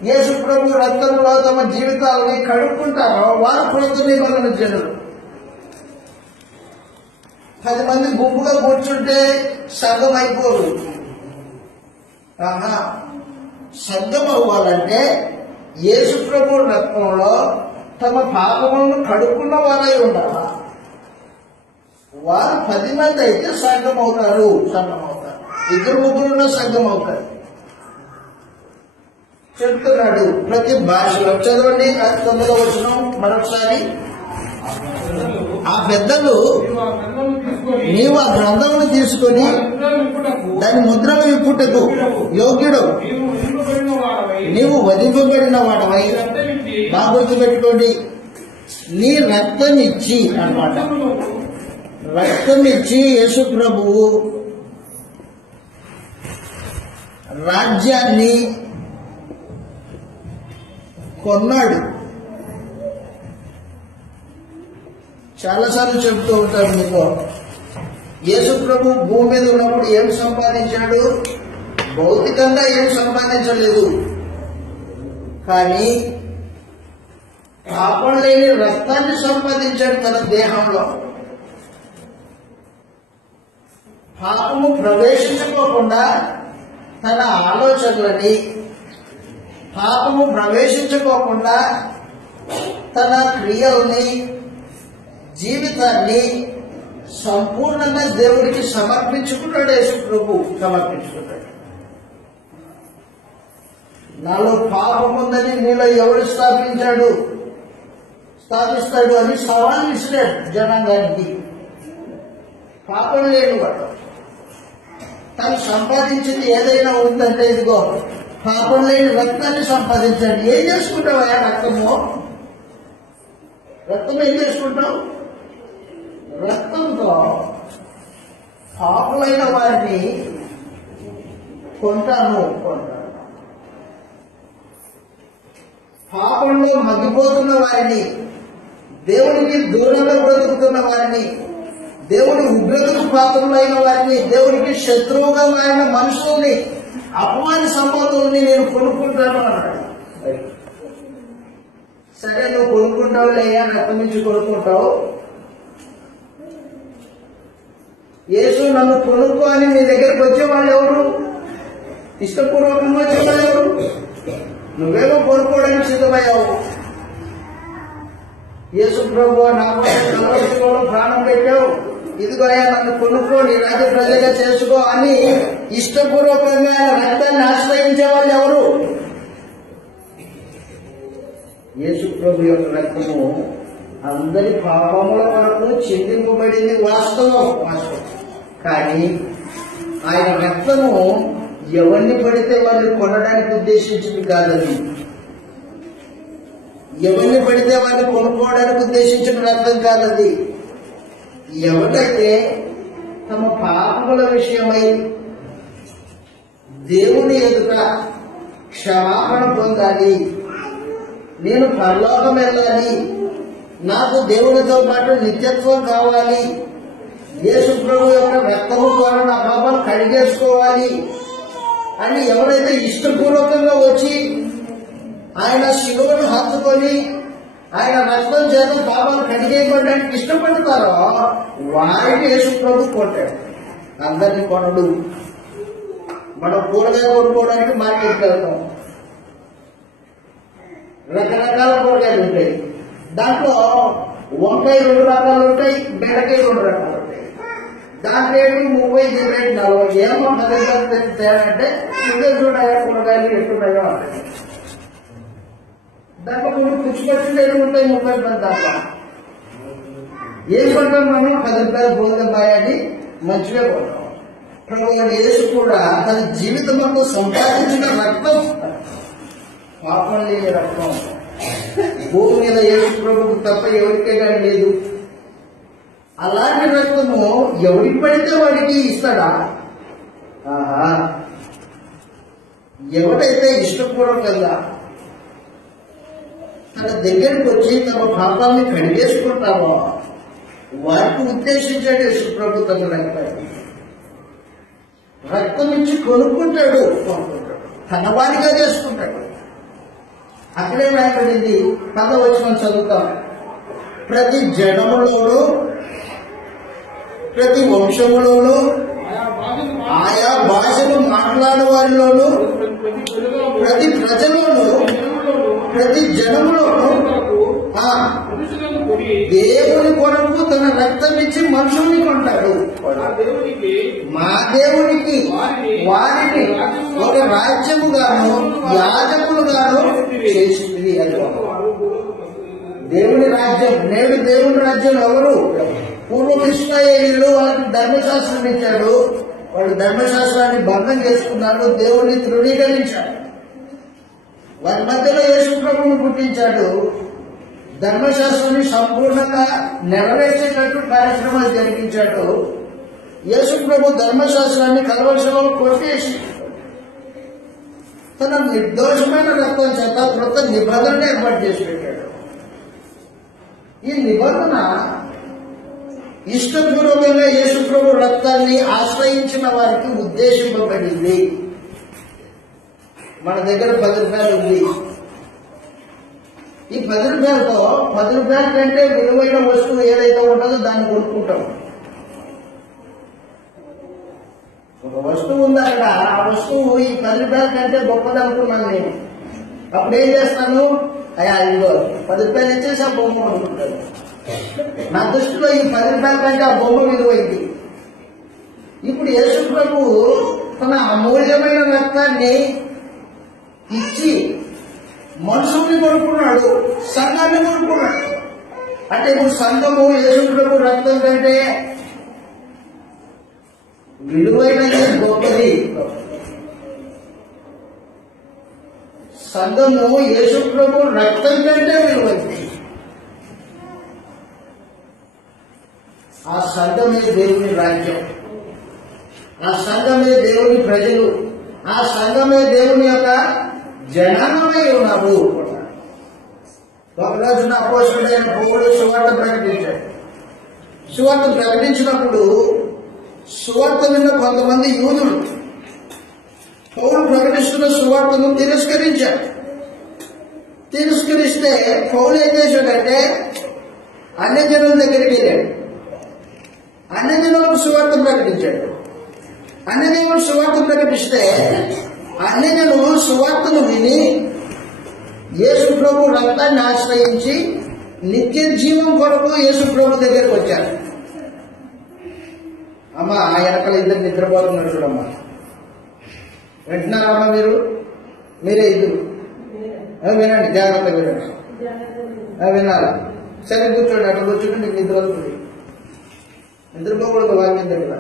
యేసు ప్రభు రక్తంలో తమ జీవితాలని కడుక్కుంటారో వారు క్రొత్త నిబంధన జనులు. 10 మంది గుంపుగా కూర్చుంటే సంఘం అయిపోరు. సంఘం అవ్వాలంటే యేసు ప్రభు రక్తంలో తమ పాపములను కడుక్కున్న వారై ఉండాలి. వారు 10 మంది అయితే సంఘం అవుతారు. 2-3 సంఘం అవుతారు. చెప్తున్నాడు ప్రతి భాషలో. చదవండి 9వ వచనం మరొకసారి. ఆ పెద్దలు నీవు ఆ గ్రంథమును తీసుకొని దాని ముద్రలు విప్పుటకు యోగ్యుడు, నీవు వధింపబడిన వాడవై, బాగా గుర్తుపెట్టుకోండి, నీ రక్తం ఇచ్చి అన్నమాట. రక్తం ఇచ్చి యేసు ప్రభువు రాజ్యాన్ని కొన్నాడు. చాలాసార్లు చెప్తూ ఉంటారు మీకు, యేసు ప్రభు భూమి మీద ఉన్నప్పుడు ఏం సంపాదించాడు? భౌతికంగా ఏం సంపాదించలేదు, కానీ పాపం లేని రక్తాన్ని సంపాదించాడు తన దేహంలో. పాపము ప్రవేశించుకోకుండా తన ఆలోచనలని, పాపము ప్రవేశించుకోకుండా తన క్రియల్ని, జీవితాన్ని సంపూర్ణంగా దేవుడికి సమర్పించుకున్నాడు. యేసు ప్రభు సమర్పించుకున్నాడు. నాలో పాపం ఉందని మీలో ఎవరు స్థాపిస్తాడు అని సవాల్ ఇచ్చినాడు జనాంగానికి. పాపం లేని వాడు తను సంపాదించింది ఏదైనా ఉందంటే ఇదిగో పాపం లేని రక్తాన్ని సంపాదించాడు. ఏం చేసుకుంటావు ఆ రక్తము? రక్తం ఏం చేసుకుంటావు? రక్తంతో పాపులైన వారిని కొంటాను. పాపంలో మగ్గిపోతున్న వారిని, దేవుడికి దూరంగా బ్రతుకుతున్న వారిని, దేవుడి ఉగ్రతకు పాత్రులైన వారిని, దేవుడికి శత్రువుగా మారిన మనుషుల్ని, అపమాన సంబంధుల్ని నేను కొనుక్కుంటాను అన్నాడు. సరే, నువ్వు కొనుక్కుంటావు లేయా, రక్తం నుంచి కొనుక్కుంటావు. యేసు నన్ను కొనుక్కో అని నీ దగ్గరికి వచ్చేవాళ్ళు ఎవరు? ఇష్టపూర్వకంగా వచ్చేవాళ్ళు ఎవరు? నువ్వేమో కొనుక్కోవడానికి సిద్ధమయ్యావు. యేసు ప్రభు నా కోసం ప్రాణం పెట్టావు, ఇదిగో నన్ను కొనుక్కో, నీ రాజ్య ప్రజగా చేసుకో అని ఇష్టపూర్వకంగా రక్తాన్ని ఆశ్రయించే వాళ్ళు ఎవరు? యేసు ప్రభు యొక్క రక్తము అందరి పాపముల వరకు చెందింపబడింది. వాస్తవం. కానీ ఆయన రక్తము ఎవరిని పడితే వాళ్ళు కొనడానికి ఉద్దేశించింది కాదని, ఎవరిని పడితే వాళ్ళు కొనుక్కోవడానికి ఉద్దేశించిన రక్తం కాదది. ఎవరైతే తమ పాపముల విషయమై దేవుని ఎదుట క్షమాపణ పొందాలి, నేను పరలోకం వెళ్ళాలి, నాకు దేవునితో పాటు నిత్యత్వం కావాలి, యేసు ప్రభు యొక్క రక్తము ద్వారా నా పాపాలు కడిగేసుకోవాలి అని ఎవరైతే ఇష్టపూర్వకంగా వచ్చి ఆయన శిలువను హత్తుకొని ఆయన రక్తం చేత పాపాలు కడిగేయబడడానికి ఇష్టపడతారో వారికి యేసు ప్రభు కొట్టాడు. అందరినీ కొనడు. మనం కూరగాయ కొనుక్కోవడానికి మార్కెట్కి వెళ్తాం. రకరకాల కూరగాయలు ఉంటాయి. దాంట్లో వంకాయ 2 రకాలు ఉంటాయి, బెండకాయ 2 రకాలు ఉంటాయి. దాని రేటు 30, దీని రేటు 40. ఏమో 10 రూపాయలు తేడా అంటే చూడాలి కూరగాయలు ఎట్టున్నాయో అంటే దాంట్లో కొన్ని పుచ్చిపచ్చులు ఉంటాయి 30 రూపాయలు. దాంట్లో ఏం కొంటాం మనం? 10 రూపాయలు పోతుందాయి అని మంచిగా కొంటాం. ప్రభువు యేసు కూడా తన జీవితంలో సంపాదించిన రక్తం, పాపం లేని రక్తం, భూమి మీద యేసు ప్రభుకు తప్ప ఎవరికే కానీ లేదు. అలాంటి రక్తము ఎవరికి పడితే వాడికి ఇస్తాడా? ఎవరైతే ఇష్టపూర్వకంగా తన దగ్గరికి వచ్చి తమ పాపాలని కడిగేసుకుంటామో వారికి ఉద్దేశించాడు యేసు ప్రభు తన రక్తం ఇచ్చి కొనుక్కుంటాడు, తన వారిగా చేసుకుంటాడు. అక్కడే రాయబడింది, 10వ వచనం చదువుతాం. ప్రతి జనములోను, ప్రతి వంశములోను, ఆయా భాషలు మాట్లాడే వారిలోను, ప్రతి ప్రజలోను, ప్రతి జనములోను దేవుని కొరకు తన రక్తం ఇచ్చి మనుషుల్ని కొంటాడు. మా దేవునికి వారిని ఒక రాజ్యముగాను యాజకులుగాను చేసింది అని. దేవుని రాజ్యం, నేడు దేవుని రాజ్యం ఎవరు? పూర్వం ఇశ్రాయేలీయులు వాళ్ళకి ధర్మశాస్త్రం ఇచ్చాడు, వాళ్ళు ధర్మశాస్త్రాన్ని భంగం చేసుకున్నారు, దేవుని తృణీకరించాడు. వారి మధ్యలో యేసు ప్రభువును పుట్టించాడు, ధర్మశాస్త్రాన్ని సంపూర్ణంగా నెరవేర్చేటట్టు కార్యక్రమాలు జరిగించాడు. యేసు ప్రభు ధర్మశాస్త్రాన్ని కలవశలో కొట్టేసి తన నిర్దోషమైన రక్తం చేత కొత్త నిబంధన ఏర్పాటు చేసి పెట్టాడు. ఈ నిబంధన ఇష్టపూర్వకంగా యేసు ప్రభు రక్తాన్ని ఆశ్రయించిన వారికి ఉద్దేశింపబడింది. మన దగ్గర 10 రూపాయలు ఉంది. ఈ 10 రూపాయలతో 10 రూపాయల కంటే విలువైన వస్తువు ఏదైతే ఉంటుందో దాన్ని కొనుక్కుంటాం. ఒక వస్తువు ఉంది అక్కడ, ఆ వస్తువు ఈ 10 రూపాయల కంటే గొప్పదనుకున్నాను నేను. అప్పుడు ఏం చేస్తాను? అయ్యా ఇదిగో 10 రూపాయలు ఇచ్చేసి ఆ బొమ్మ కొనుక్కుంటాను. నా దృష్టిలో ఈ 10 రూపాయల కంటే ఆ బొమ్మ విలువైంది. ఇప్పుడు యేసు ప్రభువు తన అమూల్యమైన రక్తాన్ని ఇచ్చి మనుషుల్ని కొనుక్కున్నాడు, సంఘాన్ని కొనుక్కున్నాడు. అంటే ఇప్పుడు సంఘము యేసు ప్రభు రక్తం కంటే విలువైనది, గొప్పది. సంఘము యేసు ప్రభు రక్తం కంటే విలువైంది. ఆ సంఘమే దేవుని రాజ్యం, ఆ సంఘమే దేవుని ప్రజలు, ఆ సంఘమే దేవుని యొక్క జనాంగమై ఉన్నారు. ఒక రోజున అపోస్తలుడైన పౌలు సువార్త ప్రకటించాడు. సువార్త ప్రకటించినప్పుడు సువార్త విన్న కొంతమంది యూదులు పౌలు ప్రకటిస్తున్న సువార్తను తిరస్కరించారు. తిరస్కరిస్తే పౌలు ఏం చేశాడంటే అన్య జనుల దగ్గరికి వెళ్ళాడు, అన్య జనులకు సువార్త ప్రకటించాడు. అన్య జనులు సువార్త ప్రకటిస్తే అన్య జనులు సువార్తను విని యేసు ప్రభు రక్తాన్ని ఆశ్రయించి నిత్య జీవం కొరకు యేసు ప్రభు దగ్గరకు వచ్చారు. అమ్మ ఆ వెనకాల ఇద్దరు నిద్రపోతున్నారు చూడమ్మా, వింటున్నారమ్మా? మీరే ఇద్దరు వినండి, జాగ్రత్తగా వినండి, వినాలి. సరే కూర్చోండి, అట్లా కూర్చుంటే మీకు నిద్ర వస్తుంది. నిద్రపోకూడదు వాక్యం దగ్గర.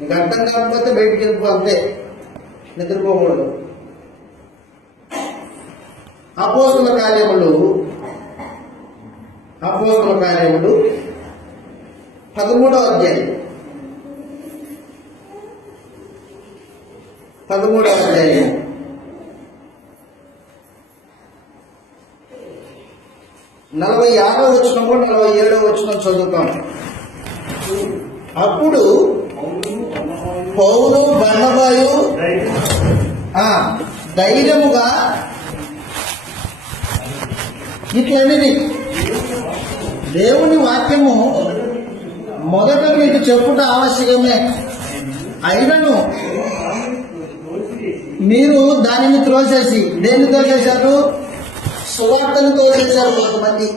మీకు అర్థం కాకపోతే బయటికి వెళ్ళిపో, అంతే. నిద్రపోకూడదు. అపోస్తల కార్యములు 13వ అధ్యాయం 46వ వచనము 47వ వచనం చదువుతాం. అప్పుడు పౌలు బర్నబాయు ధైర్యముగా ఇట్లనేది, దేవుని వాక్యము మొదట మీకు చెప్పుట ఆవశ్యకమే, అయినను మీరు దానిని త్రోసేసి, దేన్ని తోసేశారు? సువార్తను తోసేశారు. కొంతమంది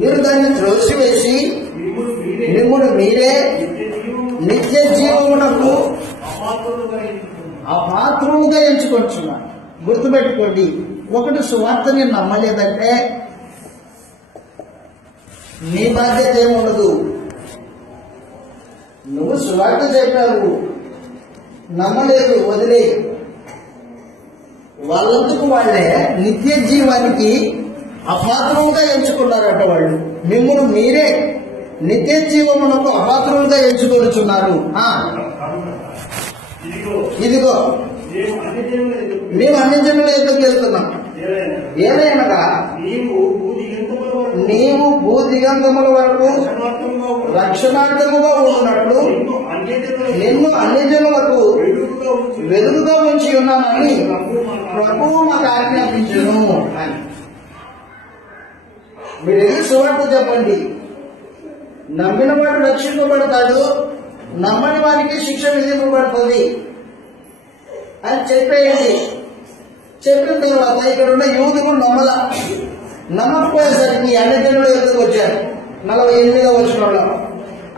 మీరు దాన్ని త్రోసివేసి మిమ్ముడు మీరే నిత్య జీవమునకు అపాత్రులుగా ఎంచుకొచ్చున్నారు. గుర్తుపెట్టుకోండి, ఒకటి సువార్తని నమ్మలేదంటే నీ బాధ్యత ఏముండదు. నువ్వు సువార్త చెప్పావు, నమ్మలేదు, వదిలే. వాళ్ళందుకు వాళ్ళే నిత్య జీవానికి అపాత్రులుగా ఎంచుకున్నారట. వాళ్ళు మిమ్మల్ని మీరే నిత్య జీవమునకు అపాత్రులుగా ఎంచుకొనుచున్నారు. ఇదిగో మేము అన్ని జనుల ఎందుకు వెళ్తున్నాం? ఏమైనగా నీవు భూదిగంతముల వరకు రక్షణార్థముగా ఉన్నట్లు నిన్ను అన్ని జనులకు వెలుగుగా ఉంచి ఉన్నానని ప్రభువు మాకు ఆజ్ఞాపించును అని. మీరు ఎదురు సువార్త చెప్పండి. నమ్మిన వాడు రక్షింపబడతాడు, నమ్మని వారికి శిక్ష విధింపబడుతుంది అని చెప్పేయండి. చెప్పిన తర్వాత ఇక్కడ ఉన్న యూదులు నమ్మకపోయేసరికి అన్ని జనులు ఎందుకు వచ్చారు? 48వ వచనంలో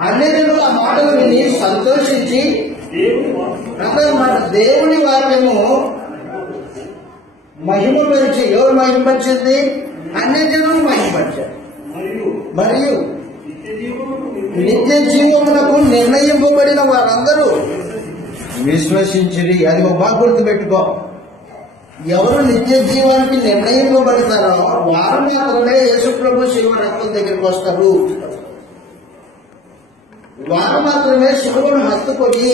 అన్ని జనులు ఆ మాటలు విని సంతోషించి మన దేవుని వాక్యము మహిమపరిచి, ఎవరు మహిమపరిచింది? అన్ని జనులు మహిమపరిచారు. మరియు నిత్య జీవమునకు నిర్ణయింపబడిన వారందరూ విశ్వసించిరి. అది బాగా గుర్తుపెట్టుకో. ఎవరు నిత్య జీవానికి నిర్ణయింపబడతారో వారు మాత్రమే యేసుప్రభు శిలువ రక్తం దగ్గరికి వస్తారు. వారు మాత్రమే శిలువను హత్తుకొని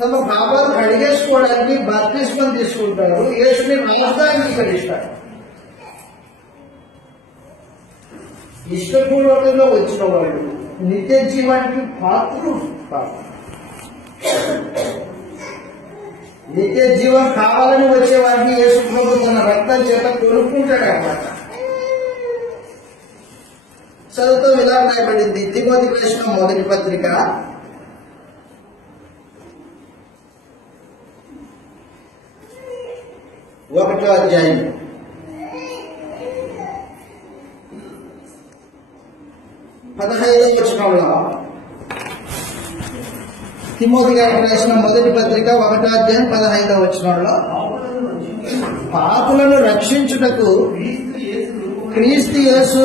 తమ పాపాలు కడిగేసుకోవడానికి బాప్తిస్మం తీసుకుంటారు. యేసుని రాజుగా అంగీకరిస్తారు. ఇష్టపూర్వకంగా వచ్చిన వాళ్ళు నిత్య జీవానికి పాత్రులు కాదు. నిత్య జీవం కావాలని వచ్చే వారికి యేసు ప్రభు తన రక్తం చేత కొనుక్కుంటాడు అన్నమాట. చదువుతో ఇలా రాయబడింది. తిమోతికి రాసిన మొదటి పత్రిక 1వ అధ్యాయం 15వ వచనంలో, తిమోతి గారికి రాసిన మొదటి పత్రిక 1వ అధ్యాయం 15వ వచనంలో, పాపులను రక్షించుటకు క్రీస్తు యేసు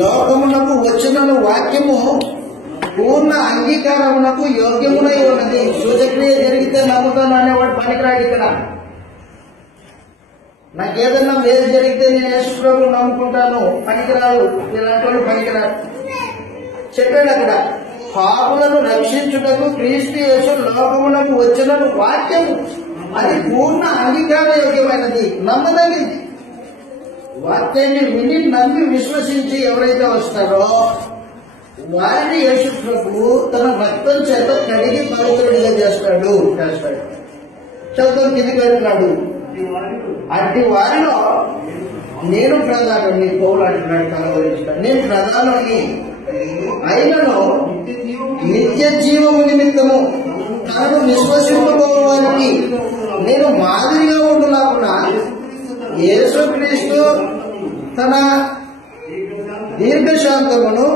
లోకమునకు వచ్చిన వాక్యము పూర్ణ అంగీకారమునకు యోగ్యమునై ఉన్నది. సూచక్రియ జరిగితే నమ్ముతాను అనేవాడు పనికిరాడు. ఇక్కడ నాకేదన్నా మేలు జరిగితే నేను యేసు ప్రభువును నమ్ముకుంటాను, పనికిరాడు. ఇలాంటి వాడు పనికిరాడు. చెప్పాడు అక్కడ, పాపులను రక్షించుటకు క్రీస్తు యేసు లోకమునకు వచ్చిన వాక్యము అది పూర్ణ అంగీకార యోగ్యమైనది, నమ్మదగినది. వాక్యాన్ని విని నమ్మి విశ్వసించి ఎవరైతే వస్తారో వారిని యేసు ప్రభువు తన రక్తం చేత కడిగి పవిత్రుడిగా చేస్తాడు. చదువు కిందికి వెళ్తున్నాడు. అట్టి వారిలో నేను ప్రధాని, పౌలు అంటున్నాడు కలవరిస్తాడు, నేను ప్రధాని అయినను నిత్య జీవము నిమిత్తము తనను విశ్వసింపబోవానికి నేను మాదిరిగా ఉండులాగున యేసుక్రీస్తు తన దీర్ఘశాంతమును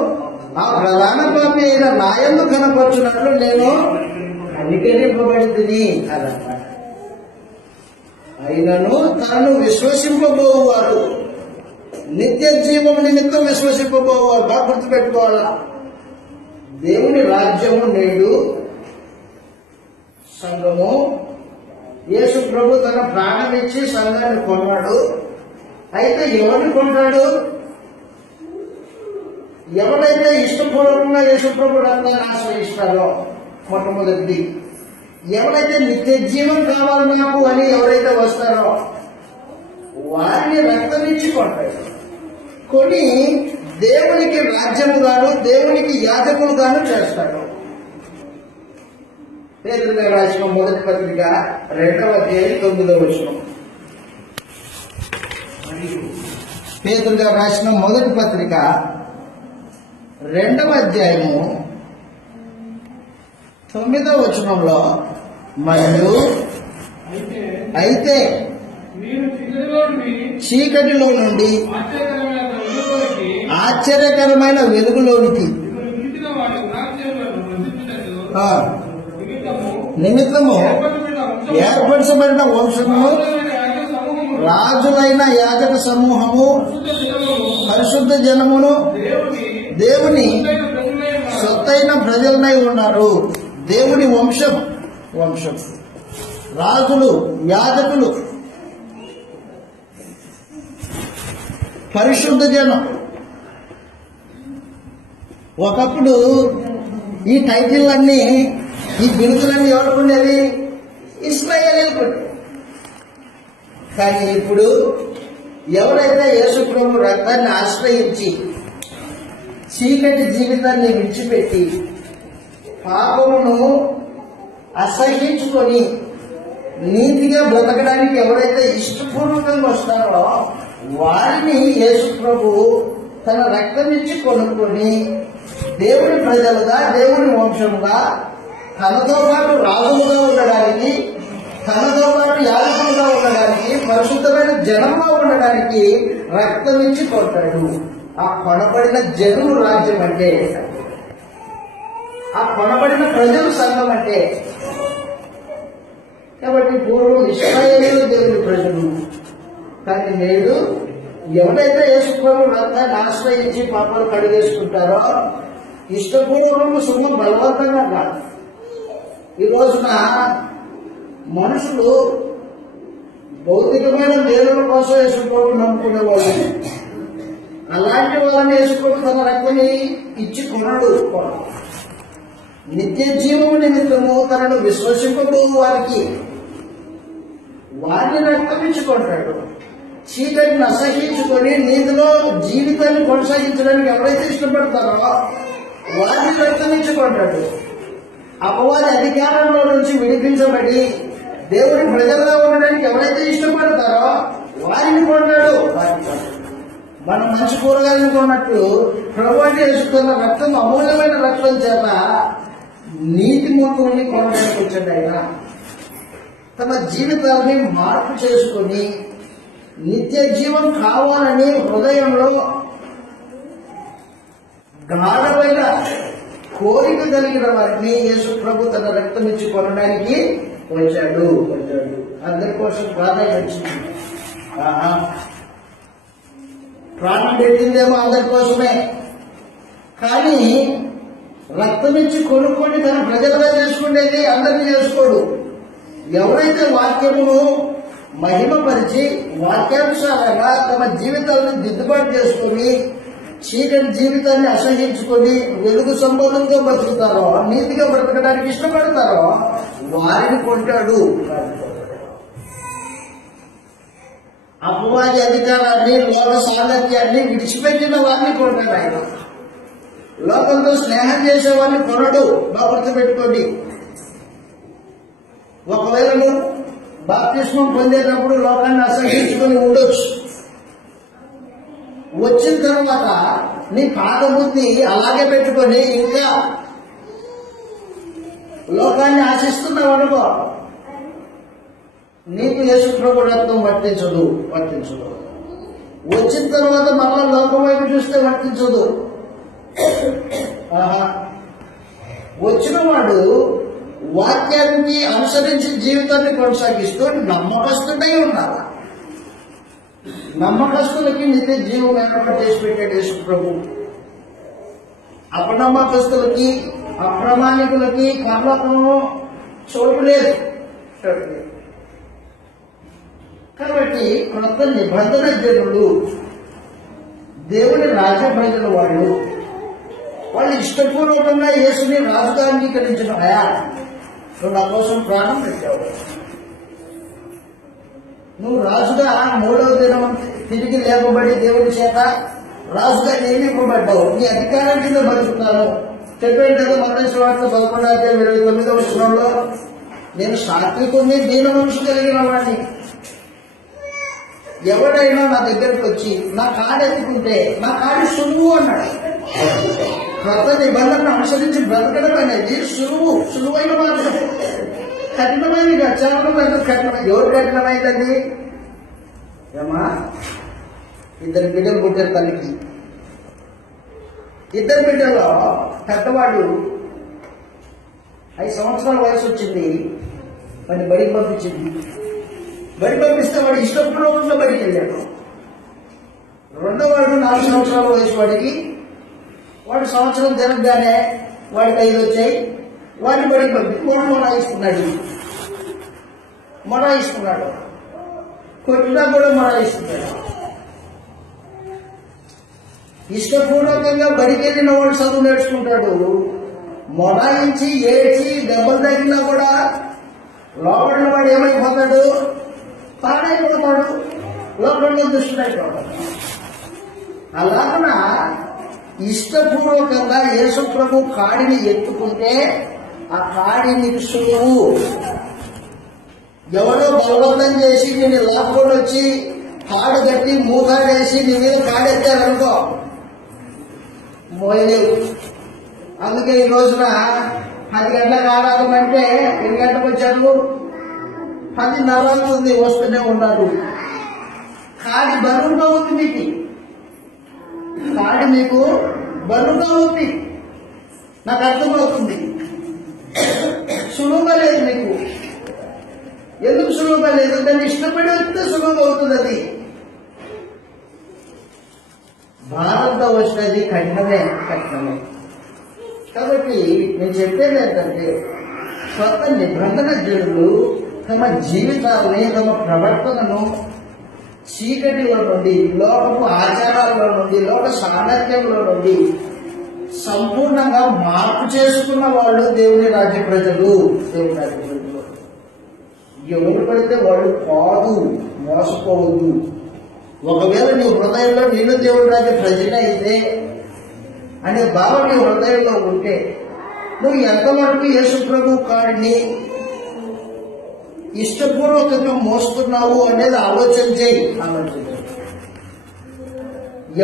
ఆ ప్రధాన పాపి అయిన నాయందు కనపరుచున్నట్లు నేను అనుకరింపబడింది అదన్నమాట. అయినను తనను విశ్వసింపబోవారు, నిత్య జీవం నిమిత్తం విశ్వసింపబోవారు. బాగా గుర్తుపెట్టుకోవాలా. దేవుని రాజ్యము నేడు సంఘము. యేసు ప్రభు తన ప్రాణం ఇచ్చి సంఘాన్ని కొన్నాడు. అయితే ఎవరిని కొన్నాడు? ఎవరైతే ఇష్టపూర్వకంగా యేసు ప్రభు రక్తాన్ని ఆశ్రయిస్తారో, మొట్టమొదటిది. ఎవరైతే నిత్య జీవం కావాలి నాకు అని ఎవరైతే వస్తారో వారిని రక్తం ఇచ్చి కొంటాడు. కొని దేవునికి రాజ్యముగాను దేవునికి యాజకులుగాను చేస్తాడు. పేతురు గారు రాసిన మొదటి పత్రిక 2వ అధ్యాయం 9వ వచనం. పేతురు గారు రాసిన మొదటి పత్రిక 2వ అధ్యాయము 9వ వచనంలో, మరియు అయితే చీకటిలో నుండి ఆశ్చర్యకరమైన వెలుగులోనికి నిమిత్తము ఏర్పరచబడిన వంశము, రాజులైన యాజక సమూహము, పరిశుద్ధ జనమును, దేవుని సొత్తైన ప్రజలనై ఉన్నారు. దేవుని వంశం, రాజులు, యాజకులు, పరిశుద్ధ జనం. ఒకప్పుడు ఈ టైటిల్ ఈ బిరుదులన్నీ ఎవరుకునేది? ఇశ్రాయేలీయులకు. కానీ ఇప్పుడు ఎవరైతే యేసు ప్రభు రక్తాన్ని ఆశ్రయించి చీకటి జీవితాన్ని విడిచిపెట్టి పాపమును అసహించుకొని నీతిగా బ్రతకడానికి ఎవరైతే ఇష్టపూర్వకంగా వస్తారో వారిని యేసు ప్రభు తన రక్తం ఇచ్చి కొనుక్కొని దేవుని ప్రజలుగా, దేవుని వంశంగా, తనతో పాటు రాజులుగా ఉండడానికి, తనతో పాటు యాజకులుగా ఉండడానికి, పరిశుద్ధమైన జనంలో ఉండడానికి రక్తం ఇచ్చి కొట్టాడు. ఆ కొనబడిన జనులు రాజ్యం అంటే, ఆ కొనబడిన ప్రజలు సంఘం అంటే. కాబట్టి పూర్వం ఇశ్రాయేలు దేవుని ప్రజలు, కానీ నేడు ఎవరైతే యేసుప్రభు రక్తాన్ని ఆశ్రయించి పాపాలు కడిగేసుకుంటారో ఇష్టపూర్వకము సుఖం బలవంతంగా కాదు. ఈ రోజున మనుషులు భౌతికమైన దేవుల కోసం యేసుప్రభు నమ్ముకునే వాళ్ళు. అలాంటి వాళ్ళని యేసుప్రభు తన రక్తాన్ని ఇచ్చి కొనడు. నిత్య జీవము నిమిత్తము తనను విశ్వసింపబో వారిని రక్తం ఇచ్చుకుంటాడు. చీకటిని అసహించుకొని నీతిలో జీవితాన్ని కొనసాగించడానికి ఎవరైతే ఇష్టపడతారో వారిని రక్తం ఇచ్చుకుంటాడు. అపవాది అధికారంలో నుంచి విడిపించబడి దేవుని ప్రజల్లో ఉండడానికి ఎవరైతే ఇష్టపడతారో వారిని కొన్నాడు. మనం మంచి కూరగాయలు కొన్నట్లు ప్రభువుని వేసుకున్న రక్తం, అమూల్యమైన రక్తం చేత నీతి మొత్తాన్ని కొనడానికి వచ్చాడు. ఆయన తమ జీవితాన్ని మార్పు చేసుకుని నిత్య జీవం కావాలని హృదయంలో గాఢమైన కోరిక కలిగిన వారిని యేసు ప్రభు తన రక్తం ఇచ్చి కొనడానికి వచ్చాడు. అందరి కోసం ప్రాణం వచ్చింది. ప్రాణం పెట్టిందేమో అందరి కోసమే, కానీ రక్తం ఇచ్చి కొనుక్కొని తన ప్రజలుగా చేసుకునేది అందరినీ చేసుకోడు. ఎవరైతే వాక్యమును మహిమపరిచి వాక్యానుసారంగా తమ జీవితాలను దిద్దుబాటు చేసుకుని చీకటి జీవితాన్ని అసహించుకొని వెలుగు సంబంధంతో బతుకుతారో, నీతిగా బ్రతకడానికి ఇష్టపడతారో వారిని కొంటాడు. అపవాది అధికారాన్ని, లోక సాంగత్యాన్ని విడిచిపెట్టిన వారిని కొంటాడు ఆయన. లోకంతో స్నేహం చేసే వారిని కొనడు. గుర్తుపెట్టుకోండి. ఒకవేళ నువ్వు బాప్తిస్మం పొందేటప్పుడు లోకాన్ని అసహించుకొని ఉండొచ్చు. వచ్చిన తర్వాత నీ పాత బుద్ధి అలాగే పెట్టుకొని ఇంకా లోకాన్ని ఆశిస్తున్నావు అనుకో, నీకు యేసు ప్రభు రక్తం వర్తించదు. వచ్చిన తర్వాత మళ్ళా లోకం వైపు చూస్తే వర్తించదు. వచ్చిన వాడు వాక్యానికి అనుసరించి జీవితాన్ని కొనసాగిస్తూ నమ్మకస్తుడై ఉండాలి. నమ్మకస్తులకి నిత్య జీవం ఏర్పాటు చేసి పెట్టాడు యేసు ప్రభు. అపనమ్మకస్తులకి, అప్రమాణికులకి పరలోకంలో చోటు లేదు. కాబట్టి క్రొత్త నిబంధన జనులు, దేవుని రాజ్య ప్రజల వాళ్ళు ఇష్టపూర్వకంగా యేసుని రాజుగా అంగీకరించిన అయా, నువ్వు నా కోసం ప్రాణం పెట్టావు, నువ్వు రాజుగా మూడవ దినం తిరిగి లేపబడి దేవుడి చేత రాజుగా నియమింపబడ్డావు, నీ అధికారం కింద బతుకుతాను చెప్పాడు కదా. మత్తయి సువార్త 11:29 నేను సాత్వికుని దీన మనసు కలిగిన వాడిని, ఎవడైనా నా దగ్గరకు వచ్చి నా కాడు ఎత్తుకుంటే నా కాడు సులువు అన్నాడు. కొత్త నిబంధనను అనుసరించి బ్రతకడం అనేది సులువైన మార్గం. కఠినమైనది చాలా కఠినమైంది. ఎవరు కఠినమైందండి? ఏమా, 2 బిడ్డలు పుట్టారు తల్లికి. 2 బిడ్డల్లో పెద్దవాడు 5 సంవత్సరాల వయసు వచ్చింది, వాడిని బడికి పంపించింది. బడి పంపిస్తే వాడు ఇష్టపూర్వకంగా బడికి వెళ్ళాడు. రెండో వాడు 4 సంవత్సరాల వయసు వాడు సంవత్సరం తిరగగానే వాడికి 5 వచ్చాయి. వాడిని బడికి పంపించి మొరాయిస్తున్నాడు, కొట్టినా కూడా మొరాయిస్తున్నాడు. ఇష్టపూర్వకంగా బడికి వెళ్ళిన వాడు చదువు నేర్చుకుంటాడు. మొరాయించి ఏడ్చి దెబ్బలు తగిలినా కూడా లోపల వాడు ఏమైపోతాడు? పాడైపోతాడు, లోపల దుష్టుడైపోతాడు. అలాగన ఇష్టపూర్వకంగా యేసు ప్రభు కాడిని ఎత్తుకుంటే ఆ కాడి నీకు సులువు. ఎవడో బలవంతం చేసి నేను లాక్కొని వచ్చి కాడు కట్టి మూకాడేసి నీ మీద కాడెత్తారనుకో, మోయలేవు. అందుకే ఈ రోజున 10 గంటలకు ఆడాలంటే 2 గంటలకు వచ్చారు, 10:30 వస్తూనే ఉన్నారు. కాడి బరువుగా ఉంది మీకు, కాడి మీకు బరువుగా ఉంది, నాకు అర్థమవుతుంది. సులువుగా లేదు మీకు. ఎందుకు సులువుగా లేదు? దాన్ని ఇష్టపడి వస్తే సులువుగా అవుతుంది. అది భారంతో వచ్చినది కఠినమే. కాబట్టి నేను చెప్పేది ఏంటంటే, కొత్త నిబంధన జనులు తమ జీవితాలని, తమ ప్రవర్తనను చీకటిలో నుండి, లోకపు ఆచారాల్లో నుండి, లోక సామర్థ్యంలో నుండి సంపూర్ణంగా మార్పు చేసుకున్న వాళ్ళు దేవుని రాజ్య ప్రజలు. దేవుని రాజ్య ప్రజలు ఎవరు పడితే వాళ్ళు కాదు, మోసపోవద్దు. ఒకవేళ నీ హృదయంలో నేను దేవుడి రాజ్య ప్రజలు అయితే అనే భావం నీ హృదయంలో ఉంటే నువ్వు ఎంతవరకు యేసు ప్రభు కాడిని ఇష్టపూర్వకంగా మోస్తున్నావు అనేది ఆలోచన చేయి.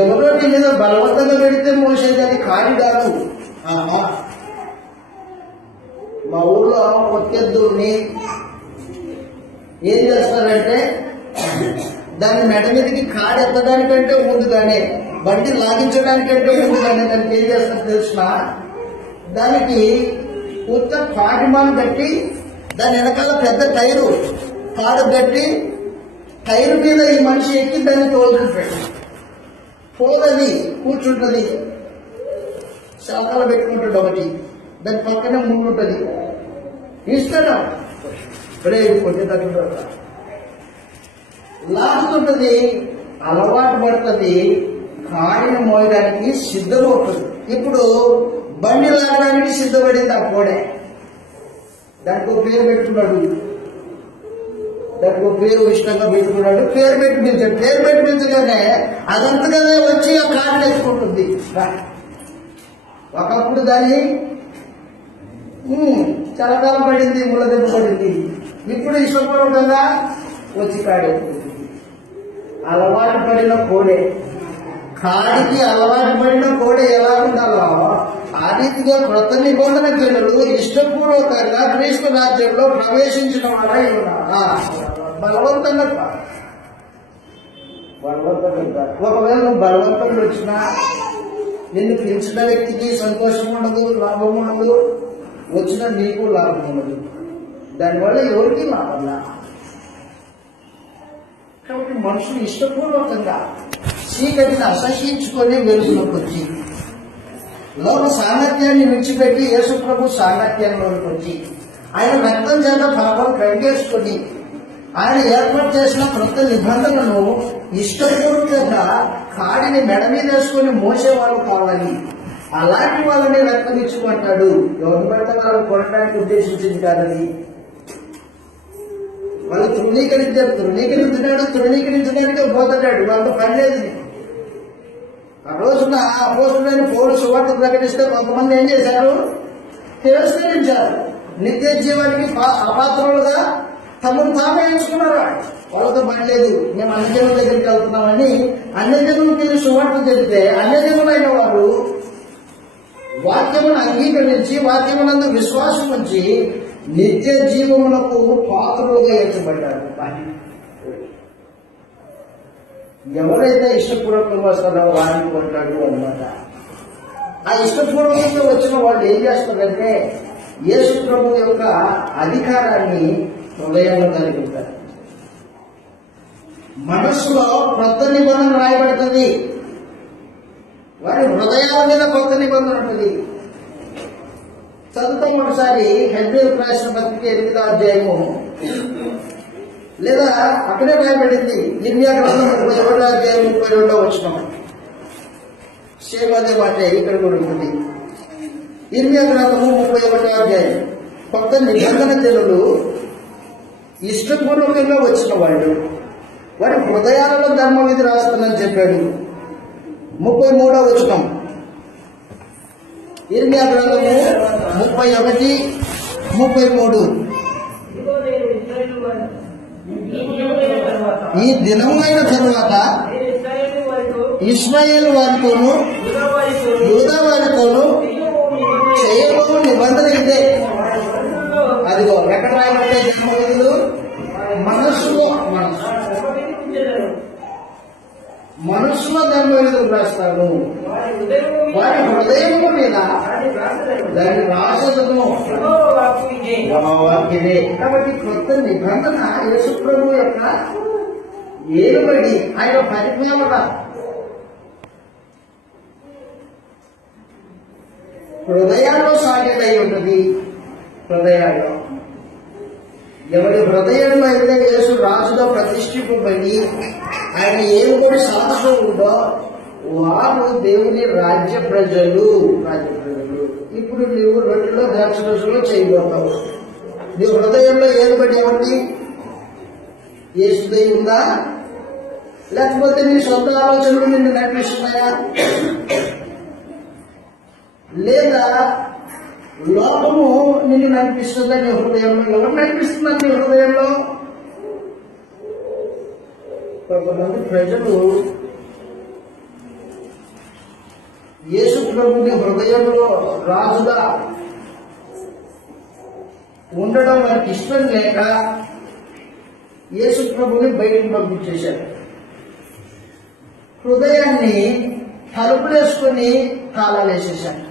ఎవరో నీ మీద బలవంతంగా పెడితే మోసేది అది కాడి కాదు. మా ఊళ్ళో ఒత్ತೆద్దుని ఏం చేస్తారంటే, దాని మెడ మీదకి కాడి ఎత్తడానికంటే ముందుగానే, బండి లాగించడానికంటే ముందుగానే దానికి ఏం చేస్తారు తెలిసిన, దానికి కొత్త పాటిమాను కట్టి దాని వెనకాల పెద్ద టైరు కాడు కట్టి టైరు మీద ఈ మనిషి ఎక్కి దాన్ని తోలుకుంటాడు. పోదది కూర్చుంటుంది, శాఖలు పెట్టుకుంటాడు ఒకటి, దాని పక్కనే ముందుంటుంది. ఇస్తాడు కొట్టేటట్టు లాగుతుంటది, అలవాటు పడుతుంది, కాడిని మోయడానికి సిద్ధమవుతుంది. ఇప్పుడు బండి లాగడానికి సిద్ధపడింది ఆ కోడే. దానికి ఒక పేరు పెట్టుకున్నాడు, దానికి ఒక పేరు ఇష్టంగా పెట్టుకున్నాడు, పేరు పెట్టి పిలిచాడు. పేరు పెట్టి పిలిచగానే అదంతగానే వచ్చి ఆ కాడిని ఎత్తుకుంటుంది. ఒకప్పుడు దాన్ని చాలా కాలం పడింది, ముళ్ళ దెబ్బ పడింది. ఇప్పుడు ఇష్టపూర్వకంగా వచ్చి కాడెత్తుకుంటుంది. అలవాటు పడిన కోడే, కాడికి అలవాటు పడిన కోడే ఎలా ఉండాలో ఆ రీతిగా క్రొత్త నిబంధన జనులు ఇష్టపూర్వకంగా క్రీస్తు రాజ్యంలో ప్రవేశించిన వారై ఉన్నారా? బలవంతంగా కాదు. ఒకవేళ నువ్వు బలవంతంగా వచ్చినా నిన్ను పిలిచిన వ్యక్తికి సంతోషం ఉండదు, లాభం ఉండదు, వచ్చిన నీకు లాభం ఉండదు. దానివల్ల ఎవరికి లాభం. కాబట్టి మనుషులు ఇష్టపూర్వకంగా చీకటిని అసహ్యించుకొని వెలుగులోకి వచ్చి, లోక సామర్థ్యాన్ని విడిచిపెట్టి యేసు ప్రభు సామర్థ్యంలోకి వచ్చి, ఆయన రక్తం చేత పాపం కడిగేసుకొని ఆయన ఏర్పాటు చేసిన క్రొత్త నిబంధనలను ఇష్టపూర్వకంగా కాడిని మెడ మీద వేసుకొని మోసేవాళ్ళు కావాలి. అలాంటి వాళ్ళని రక్తం ఇచ్చుకుంటాడు. ఎవరు పెడితే వాళ్ళు కొనడానికి ఉద్దేశించింది కాదని. వాళ్ళు తృణీకరించడానికి పోతున్నాడు. వాళ్ళతో పని లేదు. ఆ రోజున అపోస్తులైన పౌలు సువార్త ప్రకటిస్తే కొంతమంది ఏం చేశారు? తిరస్కరించారు. నిత్య జీవానికి అపాత్రులుగా తమను తామే ఎంచుకున్నారు. వాళ్ళతో పని లేదు, మేము అన్ని జనుల దగ్గరికి వెళ్తున్నామని అన్ని జనులకి సువార్త చెబితే అన్ని జనులైన వారు వాక్యమును అంగీకరించి వాక్యమునందు విశ్వాసం ఉంచి నిత్య జీవమునకు పాత్రులుగా ఎంచబడ్డారు. ఎవరైతే ఇష్టపూర్వకంగా వస్తారో వారికి కొంటాడు అన్నమాట. ఆ ఇష్టపూర్వకంగా వచ్చిన వాళ్ళు ఏం చేస్తారంటే యేసు ప్రభు యొక్క అధికారాన్ని హృదయంలో కలిగి ఉంటారు. మనస్సులో కొత్త నిబంధన రాయబడుతుంది. వారి హృదయాల మీద కొత్త నిబంధన ఉంటుంది. చదువుతాం ఒకసారి హెబ్రీయులకు రాసిన పత్రిక 8వ అధ్యాయము, లేదా అక్కడే రాయబడింది ఇర్మియా గ్రంథం 31వ అధ్యాయం 22వ వచనం. సేమ్ అదే మాట ఇక్కడ కూడా ఉంటుంది. ఇర్మియా గ్రంథము 31వ అధ్యాయం. కొత్త నిబంధన జనులు ఇష్టపూర్వకంగా వచ్చిన వాళ్ళు వారి హృదయాలలో ధర్మ విధి రాస్తానని చెప్పాడు. 33వ వచనం ఇర్మియా గ్రంథము 31, 33. ఈ దినమైన తరువాత ఇశ్రాయేలు వారితోనూ యూదా వారితోనూ చేయబో నిబంధన ఇదే. అదిగో ఎక్కడ రాయబడ్డాయి ధర్మ విధులు? మనస్సులో. రాస్తాను, వారి హృదయము మీద దాన్ని రాసదును. కాబట్టి కొత్త నిబంధన యేసు ప్రభు యొక్క ఏలుబడి, ఆయన పరిజ్ఞాన హృదయాల్లో సాధ్యతై ఉన్నది. హృదయాల్లో ఎవరి హృదయంలో అయితే యేసు రాజుగా ప్రతిష్ఠింపబడి ఆయన ఏలుబడి సాక్షి ఉందో వారు దేవుని రాజ్య ప్రజలు. ఇప్పుడు నీవు రొట్టెలో ద్రాక్ష రసంలో చేయబోతావు. నీ హృదయంలో ఏలుబడి ఎవరిది? యేసుదై ఉందా? లేకపోతే నీ సొంత ఆలోచనలు నిన్ను నడిపిస్తున్నాయా? లేదా లోకము నిన్ను నడిపిస్తుందా? నీ హృదయంలో ఎవరు నడిపిస్తున్నారు? నీ హృదయంలో కొంతమంది ప్రజలు యేసు ప్రభుని హృదయంలో రాజుగా ఉండడం వారికి ఇష్టం లేక యేసు ప్రభుని బయటకు పంపించేశారు. హృదయాన్ని తలుపులేసుకొని తాళాలేసేశారు.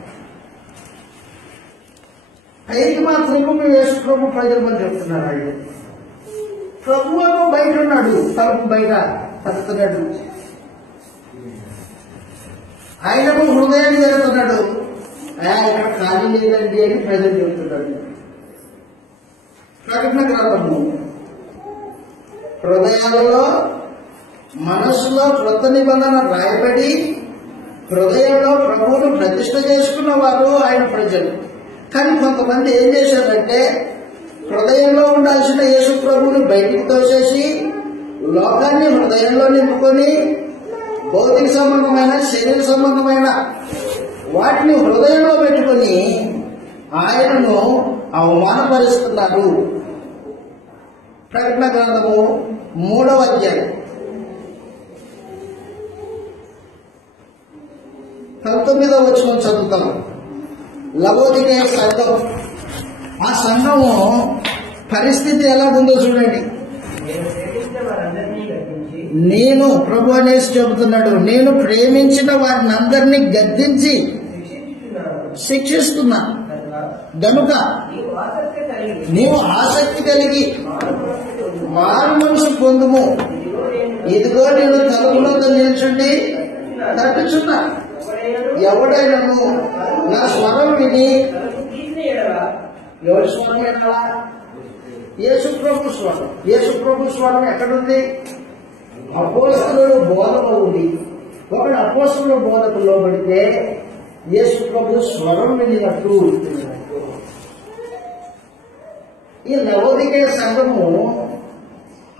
పైకి మాత్రము మేము యేసు ప్రభు ప్రజలు చెప్తున్నారు. ఆయన ప్రభు బయట ఉన్నాడు, తలుపు బయట తడుతున్నాడు. ఆయనకు హృదయాన్ని జరుగుతున్నాడు. ఇక్కడ ఖాళీ లేదండి అని ప్రజలు చెప్తున్నాడు. ప్రకటన గ్రంథము హృదయాలలో మనస్సులో క్రొత్త నిబంధన రాయబడి హృదయంలో ప్రభువును ప్రతిష్ఠ చేసుకున్న వారు ఆయన ప్రజలు. కానీ కొంతమంది ఏం చేశారంటే హృదయంలో ఉండాల్సిన యేసు ప్రభువుని బయటికి తోసేసి లోకాన్ని హృదయంలో నింపుకొని భౌతిక సంబంధమైన శరీర సంబంధమైన వాటిని హృదయంలో పెట్టుకొని ఆయనను అవమానపరుస్తున్నారు. ప్రకటన గ్రంథము 3వ అధ్యాయం 19వ వచనం చదువుతాం. లవోదికయ సంఘం, ఆ సంఘము పరిస్థితి ఎలా ఉందో చూడండి. నేను ప్రభు అనేసి చెబుతున్నాడు, నేను ప్రేమించిన వారిని అందరినీ గద్దించి శిక్షిస్తున్నా గనుక నీవు ఆసక్తి కలిగి మారు మనసు పొందుము. ఇదిగో నేను తలుపులో నిల్చుండి తట్టుచున్నా. ఎవడైనాను నా స్వరం విని, ఎవరి స్వరం వినాలా? యేసు ప్రభు స్వరం. యేసు ప్రభు స్వరం ఎక్కడుంది? అపోస్తలుల బోధలో ఉంది. ఒకడు అపోస్తలుల బోధకు లోబడితే యేసు ప్రభు స్వరం వినినట్టు. ఈ లవోదికయ సంఘము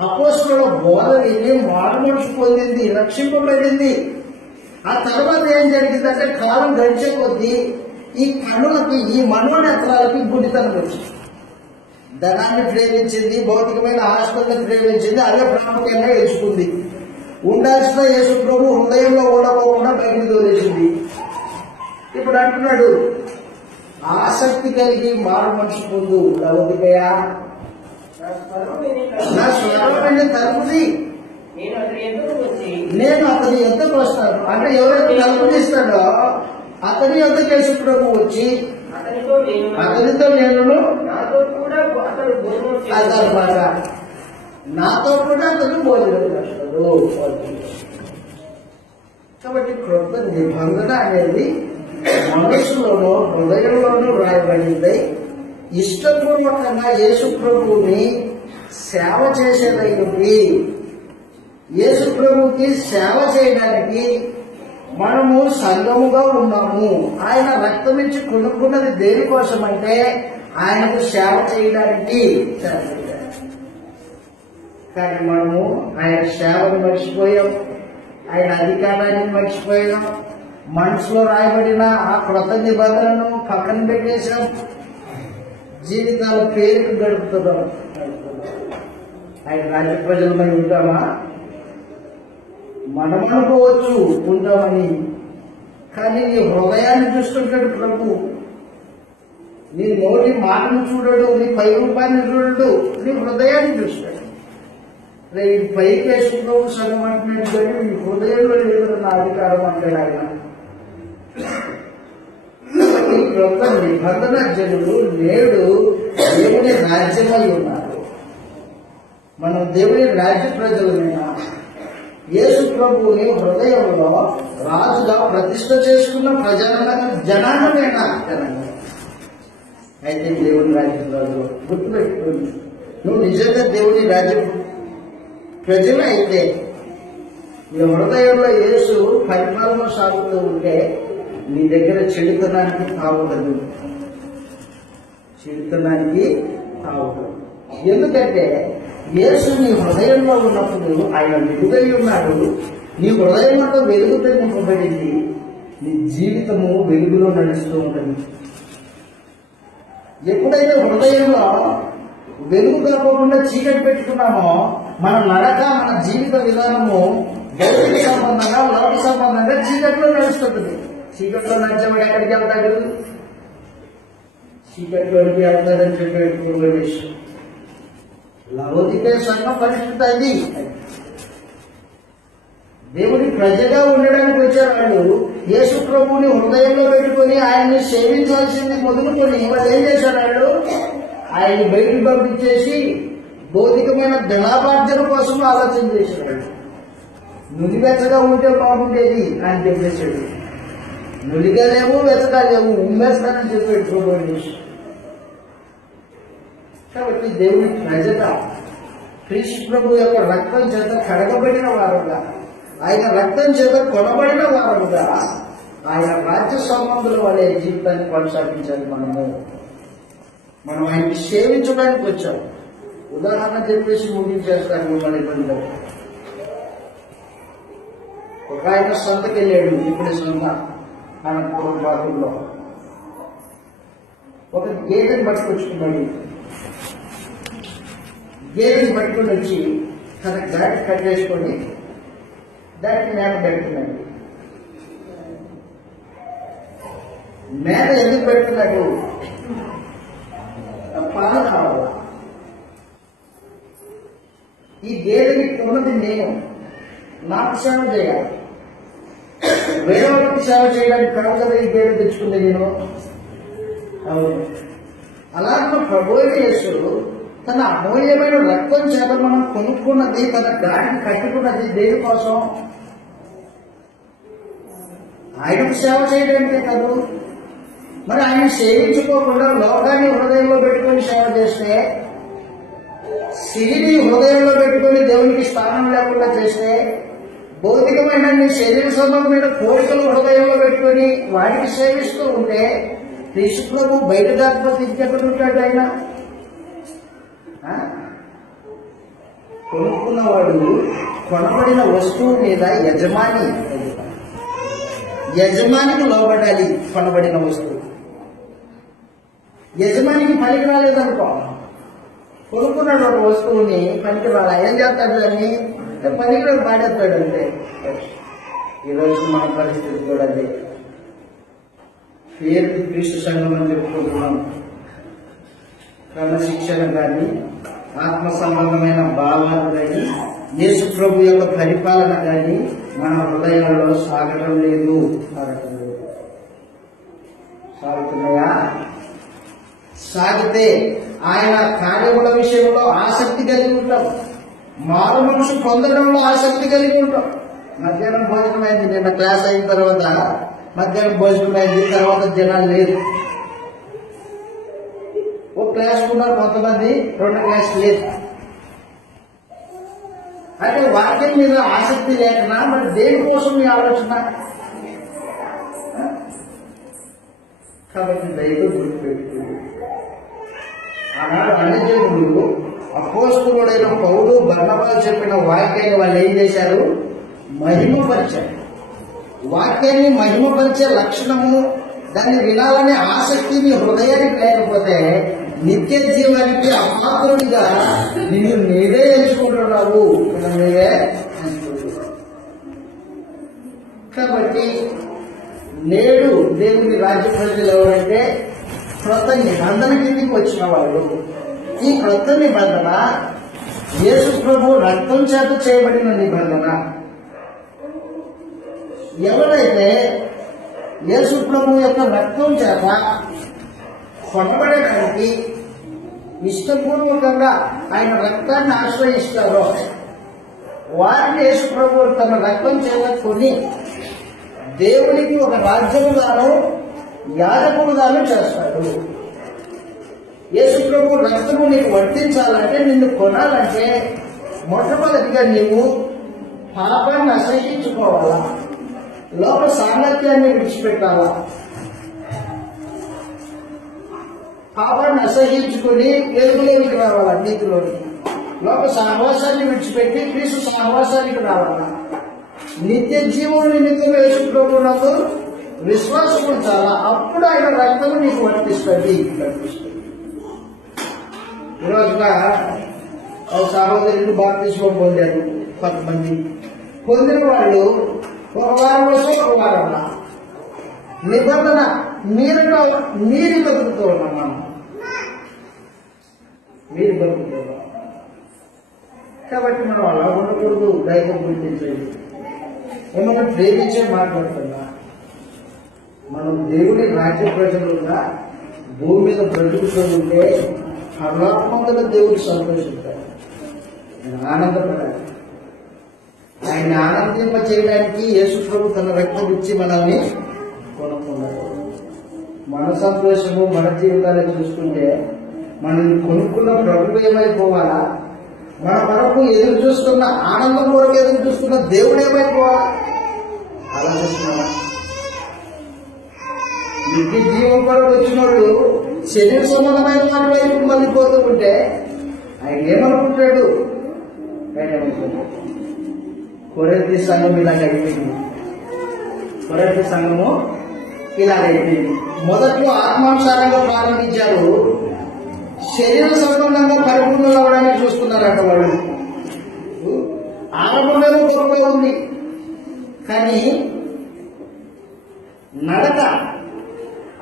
అపోస్తలుల బోధ విని మారుమనసు పొందింది, రక్షింపబడింది. ఆ తర్వాత ఏం జరిగిందంటే కాలం గడిచే కొద్దీ ఈ కనులకి, ఈ మనోనేత్రాలకి గుడితనం వచ్చింది. ధనాన్ని ప్రేమించింది, భౌతికమైన ఆస్తులను ప్రేమించింది, అదే ప్రాముఖ్యంగా ఎంచుకుంది. ఉండాల్సిన యేసు ప్రభు హృదయంలో ఉండకోకుండా బయటకు తోలేసింది. ఇప్పుడు అంటున్నాడు, ఆసక్తి కలిగి మారు మనసు పొందు. లవోదికయ నా స్వరమైన తలుపుది, నేను అతని ఎద్దకు వస్తాను. అంటే ఎవరైతే తలుపునిస్తాడో అతని ఎద్దకు యేసు ప్రభు వచ్చి అతనితో నేను నాతో కూడా అతను భోజనం చేస్తాడు. కాబట్టి క్రొత్త నిబంధన అనేది మనస్సులోనూ హృదయంలోనూ రాయబడింది. ఇష్టపూర్వకంగా యేసు ప్రభువుని సేవ చేసేదైనది. యేసు ప్రభువుకి సేవ చేయడానికి మనము సంఘముగా ఉన్నాము. ఆయన రక్తమిచ్చి కొనుక్కున్నది దేనికోసం అంటే ఆయనకు సేవ చేయడానికి. కానీ మనము ఆయన సేవను మర్చిపోయాం, ఆయన అధికారాన్ని మర్చిపోయాం, మనసులో రాయబడిన ఆ క్రొత్త నిబంధనను పక్కన పెట్టేశాం, జీవితాల పేరుకు గడుపుతున్నాం. ఆయన రాజ్య ప్రజలమై ఉంటామా? మనం అనుకోవచ్చు ఉంటామని, కానీ నీ హృదయాన్ని చూస్తుంటాడు ప్రభు. నీ నోటి మాటను చూడడు, నీ పై రూపాన్ని చూడడు, నీ హృదయాన్ని చూస్తాడు. ఈ పైకి వేసుకుంటావు సగం అంటున్నాడు కానీ ఈ హృదయంలో లేదు నా అధికారం అంటాడు ఆయన. ఈ క్రొత్త నిబంధన జనులు నేడు దేవుని రాజ్యమై ఉన్నారు. మనం దేవుని రాజ్య ప్రజలమైనా యేసు ప్రభువుని హృదయంలో రాజుగా ప్రతిష్ఠ చేసుకున్న జనాంగమేనా జనాంగం. అయితే దేవుని రాజ్యంలో గుర్తుపెట్టుకోండి, నువ్వు నిజంగా దేవుని రాజ్యం ప్రజలు అయితే నీ హృదయంలో యేసు పరిపాలన సాగుతూ ఉంటే నీ దగ్గర చెడుతనానికి తావుతుంది. చెడుతనానికి తావుతుంది. ఎందుకంటే యేసు నీ హృదయంలో ఉన్నప్పుడు ఆయన వెలుగై ఉన్నాడు. నీ హృదయం అంతా వెలుగుతో నింపబడింది. నీ జీవితము వెలుగులో నడుస్తూ ఉంటుంది. ఎప్పుడైతే హృదయంలో వెలుగు కలపకుండా చీకటి పెట్టుకున్నామో మన నడక, మన జీవిత విధానము భౌతిక సంబంధంగా, లోక సంబంధంగా చీకటిలో నడుస్తుంటుంది. చీకట్లో నడిచేవాడు ఎక్కడికి వెళ్తాడు? చీకట్లోకి వెళ్తాడని చెప్పి లౌకిక సంఘం పరిస్థితి అది. దేవుని ప్రజగా ఉండడానికి వచ్చారు వాళ్ళు. యేసు ప్రభువుని హృదయంలో పెట్టుకొని ఆయన్ని సేవించాల్సింది మొదలుకొని వాళ్ళు ఏం చేశారు? వాళ్ళు ఆయన్ని బయటికి పంపించేసి భౌతికమైన ధనాభార్జన కోసం ఆలోచన చేశాడు. నులివెచ్చగా ఉంటే బాగుండేది అని చెప్పేశాడు. నులిగా లేవు, వెచ్చగా లేవు, ఉమ్మేస్తానని చెప్పి పెట్టుకోబడి. కాబట్టి దేవుని ప్రజగా క్రీస్తు ప్రభు యొక్క రక్తం చేత కడగబడిన వారుగా, ఆయన రక్తం చేత కొనబడిన వారుగా ఆయన రాజ్య సంబంధుల వాళ్ళ జీవితాన్ని కొనసాగించాలి. మనం ఆయన్ని సేవించడానికి వచ్చాం. ఉదాహరణ చెప్పేసి ముగించేస్తాను మిమ్మల్ని. ఇబ్బందిలో ఒక ఆయన సొంతకెళ్ళాడు. ఇప్పుడు సొంత అనంతపురం బాధల్లో ఒక గేదెని పట్టుకొచ్చుకున్నాడు. గేదెని పట్టుకొని వచ్చి తన దాటి కట్టేసుకొని దాటి మేత పెడుతున్నాడు. మేత ఎందుకు పెడుతున్నాడు? పాలు కావాలా? ఈ గేదెని కొన్నది నేను, నాకు సేవ చేయాలి. వేరే వాళ్ళకి సేవ చేయడానికి కాదు కదా ఈ గేదె తెచ్చుకుంది నేను. అవును, అలాగే ప్రభువు యేసు తన అమూల్యమైన రక్తం చేత మనం కొనుక్కున్నది, తన గాడిని కట్టుకున్నది దేనికోసం? ఆయనకు సేవ చేయడానికే కాదు. మరి ఆయన సేవించుకోకుండా లోకాన్ని హృదయంలో పెట్టుకొని సేవ చేస్తే, సిరిని హృదయంలో పెట్టుకొని దేవునికి స్థానం లేకుండా చేస్తే, భౌతికమైన నీ శరీర సంబంధమైన కోరికలు హృదయంలో పెట్టుకొని వాటికి సేవిస్తూ ఉంటే క్రీస్తు ప్రభు బయట దాటిపోతే ఇంకెక్కడ ఉంటాడు? ఆయన కొనుక్కున్నవాడు కొనబడిన వస్తువు మీద యజమానికి లోబడాలి. కొనబడిన వస్తువు యజమానికి పనికి రాలేదనుకో, కొనుక్కున్నాడు ఒక వస్తువుని, పనికి రాలా, ఏం చేస్తాడు? అని పనికి పాడేస్తాడు అంతే. ఈరోజు మన పరిస్థితి కూడా అదే. పేరుకి క్రీస్తు సంఘం అని చెప్పుకుంటున్నాం. క్రమశిక్షణ కానీ, ఆత్మ సంబంధమైన భావాలు కానీ, యేసు ప్రభు యొక్క పరిపాలన కానీ మన హృదయాల్లో సాగటం లేదు. సాగుతున్నాయా? సాగితే ఆయన కార్యముల విషయంలో ఆసక్తి కలిగి ఉంటాం. మారు మనసు పొందడంలో ఆసక్తి కలిగి ఉంటాం. మధ్యాహ్నం భోజనం అయింది, నిన్న క్లాస్ అయిన తర్వాత మధ్యాహ్నం భోజనం అయింది, తర్వాత జనాలు లేదు. ఒక క్లాస్ ఉన్నారు కొంతమంది, రెండు క్లాస్ లేదు. అంటే వాక్యం మీద ఆసక్తి లేకనా? మరి దేనికోసం మీ ఆలోచన? కాబట్టి దైవం గుర్తుపెట్టుకుంది. ఆనాడు అన్యజనులు అపోస్తలుడైన పౌలు, బర్నబాలు చెప్పిన వాక్యాన్ని వాళ్ళు ఏం చేశారు? మహిమపరిచారు. వాక్యాన్ని మహిమపరిచే లక్షణము, దాన్ని వినాలనే ఆసక్తి మీ హృదయానికి లేకపోతే నిత్య జీవానికి అపాత్రుడిగా నీవే ఎంచుకుంటున్నావు. నీవే కాబట్టి నేడు దేవుని రాజ్య ప్రజలు ఎవరంటే క్రొత్త నిబంధన కిందికి వచ్చిన వాళ్ళు. ఈ క్రొత్త నిబంధన యేసు ప్రభు రక్తం చేత చేయబడిన నిబంధన. ఎవరైతే యేసు ప్రభు యొక్క రక్తం చేత కొనబడడానికి ఇష్టపూర్వకంగా ఆయన రక్తాన్ని ఆశ్రయిస్తారో వారిని యేసు ప్రభు తన రక్తం చేత కొని దేవునికి ఒక రాజ్యముగాను యాజకుడుగాను చేస్తాడు. యేసు ప్రభు రక్తము నీకు వర్తించాలంటే, నిన్ను కొనాలంటే మొట్టమొదటిగా నీవు పాపాన్ని అసహించుకోవాలా, లోక సాంగత్యాన్ని విడిచిపెట్టాలా. పాపాన్ని అసహించుకుని వెలుగులోనికి రావాలా, నీతిలోకి. లోక సహవాసాన్ని విడిచిపెట్టి క్రీస్తు సహవాసానికి రావాలా. నిత్య జీవం నిమిత్తం యేసు ప్రభువునందు విశ్వాసం ఉంచాలా. అప్పుడు ఆయన రక్తము నీకు వర్తిస్తుంది. ఈరోజుగా ఒక సహోదరులు బాప్తిస్మం పొందారు. కొంతమంది పొందిన వాళ్ళు ఒక వారం కోసం ఒక వారం నిబంధన మీరి బతుకుతూ ఉన్నాం. మనం మీరు బతుకుతున్నాం కాబట్టి మనం అలా ఉండకూడదు. దైవం గుర్తించేది ఏమన్నా ప్రేమించే మాట్లాడుతున్నా. మనం దేవుని రాజ్య ప్రజలుగా భూమి మీద బ్రతుకుతూ ఉంటే పరలోకమందులో దేవుడు సంతోషిస్తాడు, ఆయన ఆనందపడాలి. ఆయన ఆనందింప చేయడానికి యేసు ప్రభు తన రక్తం ఇచ్చి మనల్ని కొనుక్కున్నాడు. మన సంతోషము మన జీవితాన్ని చూసుకుంటే మనల్ని కొనుక్కున్న ప్రభు ఏమైపోవాలా, మన కొరకు ఎదురు చూస్తున్న ఆనందం కొరకు ఎదురు చూస్తున్న దేవుడు ఏమైపోవాలా అలా చూస్తున్నామా? నిత్య జీవం కొరకు వచ్చిన వాళ్ళు శరీర సంబంధమైన వాటి వైపు మళ్ళీ పోతూ ఉంటే ఆయన ఏమనుకుంటాడు? ఆయన ఏమనుకుంటాడు? కొరింథీ సంఘం ఇలాగ అయిపోయింది. కొరింథీ సంఘము ఇలాగ అయిపోయింది. మొదట్లో ఆత్మానుసారంగా ప్రారంభించారు, శరీర సంబంధంగా పరిపూర్ణలు అవ్వడానికి చూస్తున్నారట వాళ్ళు. ఆరంభంలో గొప్పగా ఉంది, కానీ నడక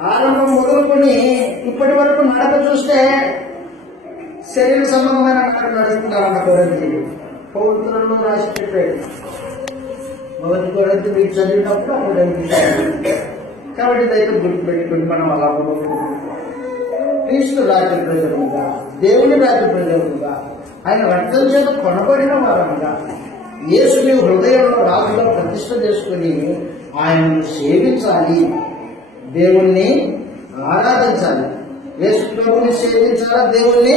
ఆరంభం మొదలుకొని ఇప్పటి వరకు నడక చూస్తే శరీర సంబంధమైన నడక నడుస్తున్నారన్న కొరింథీ పౌరులలో రాసి చెప్పాడు. మొదటి కొరింథీ మీకు చదివినప్పుడు అప్పుడు కాబట్టి దైతే గుర్తుపెట్టుకుని మనం అలా క్రీస్తు రాజ్య ప్రజలుగా, దేవుని రాజ్య ప్రజలుగా, ఆయన రక్తం చేత కొనబడిన వారంగా యేసుని హృదయంలో రాజులో ప్రతిష్ఠ చేసుకుని ఆయనను సేవించాలి, దేవుణ్ణి ఆరాధించాలి. యేసు ప్రభుని సేవించాలా, దేవుణ్ణి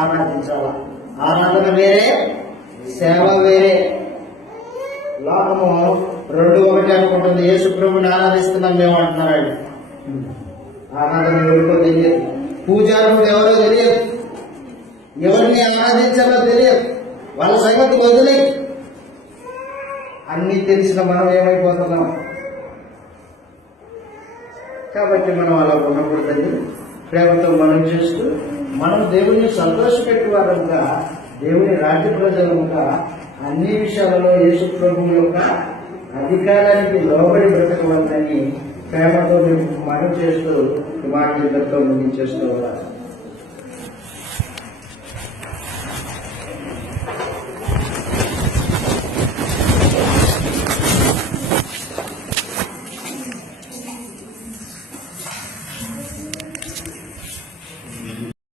ఆరాధించాలా. ఆరాధన వేరే, సేవ వేరే. లోకము 2:1 అనుకుంటుంది. యేసు ప్రభుని ఆరాధిస్తున్నాం మేము అంటున్నాడు. ఆరాధన ఎవరికో తెలియదు, పూజారుడు ఎవరో తెలియదు, ఎవరిని ఆరాధించాలో తెలియదు. వాళ్ళ సంగతి వదిలే అన్నీ తెలిసిన మనం ఏమైపోతున్నాం? కాబట్టి మనం అలా ఉండకూడదని ప్రేమతో మనం చేస్తూ మనం దేవుని సంతోషపెట్టేవారంగా, దేవుని రాజ్య ప్రజలుగా అన్ని విషయాలలో యేసు ప్రభువు యొక్క అధికారానికి లోబడి బ్రతకవద్దని ప్రేమతో మేము మనం చేస్తూ ఈ మాటలతో ముగించేస్తూ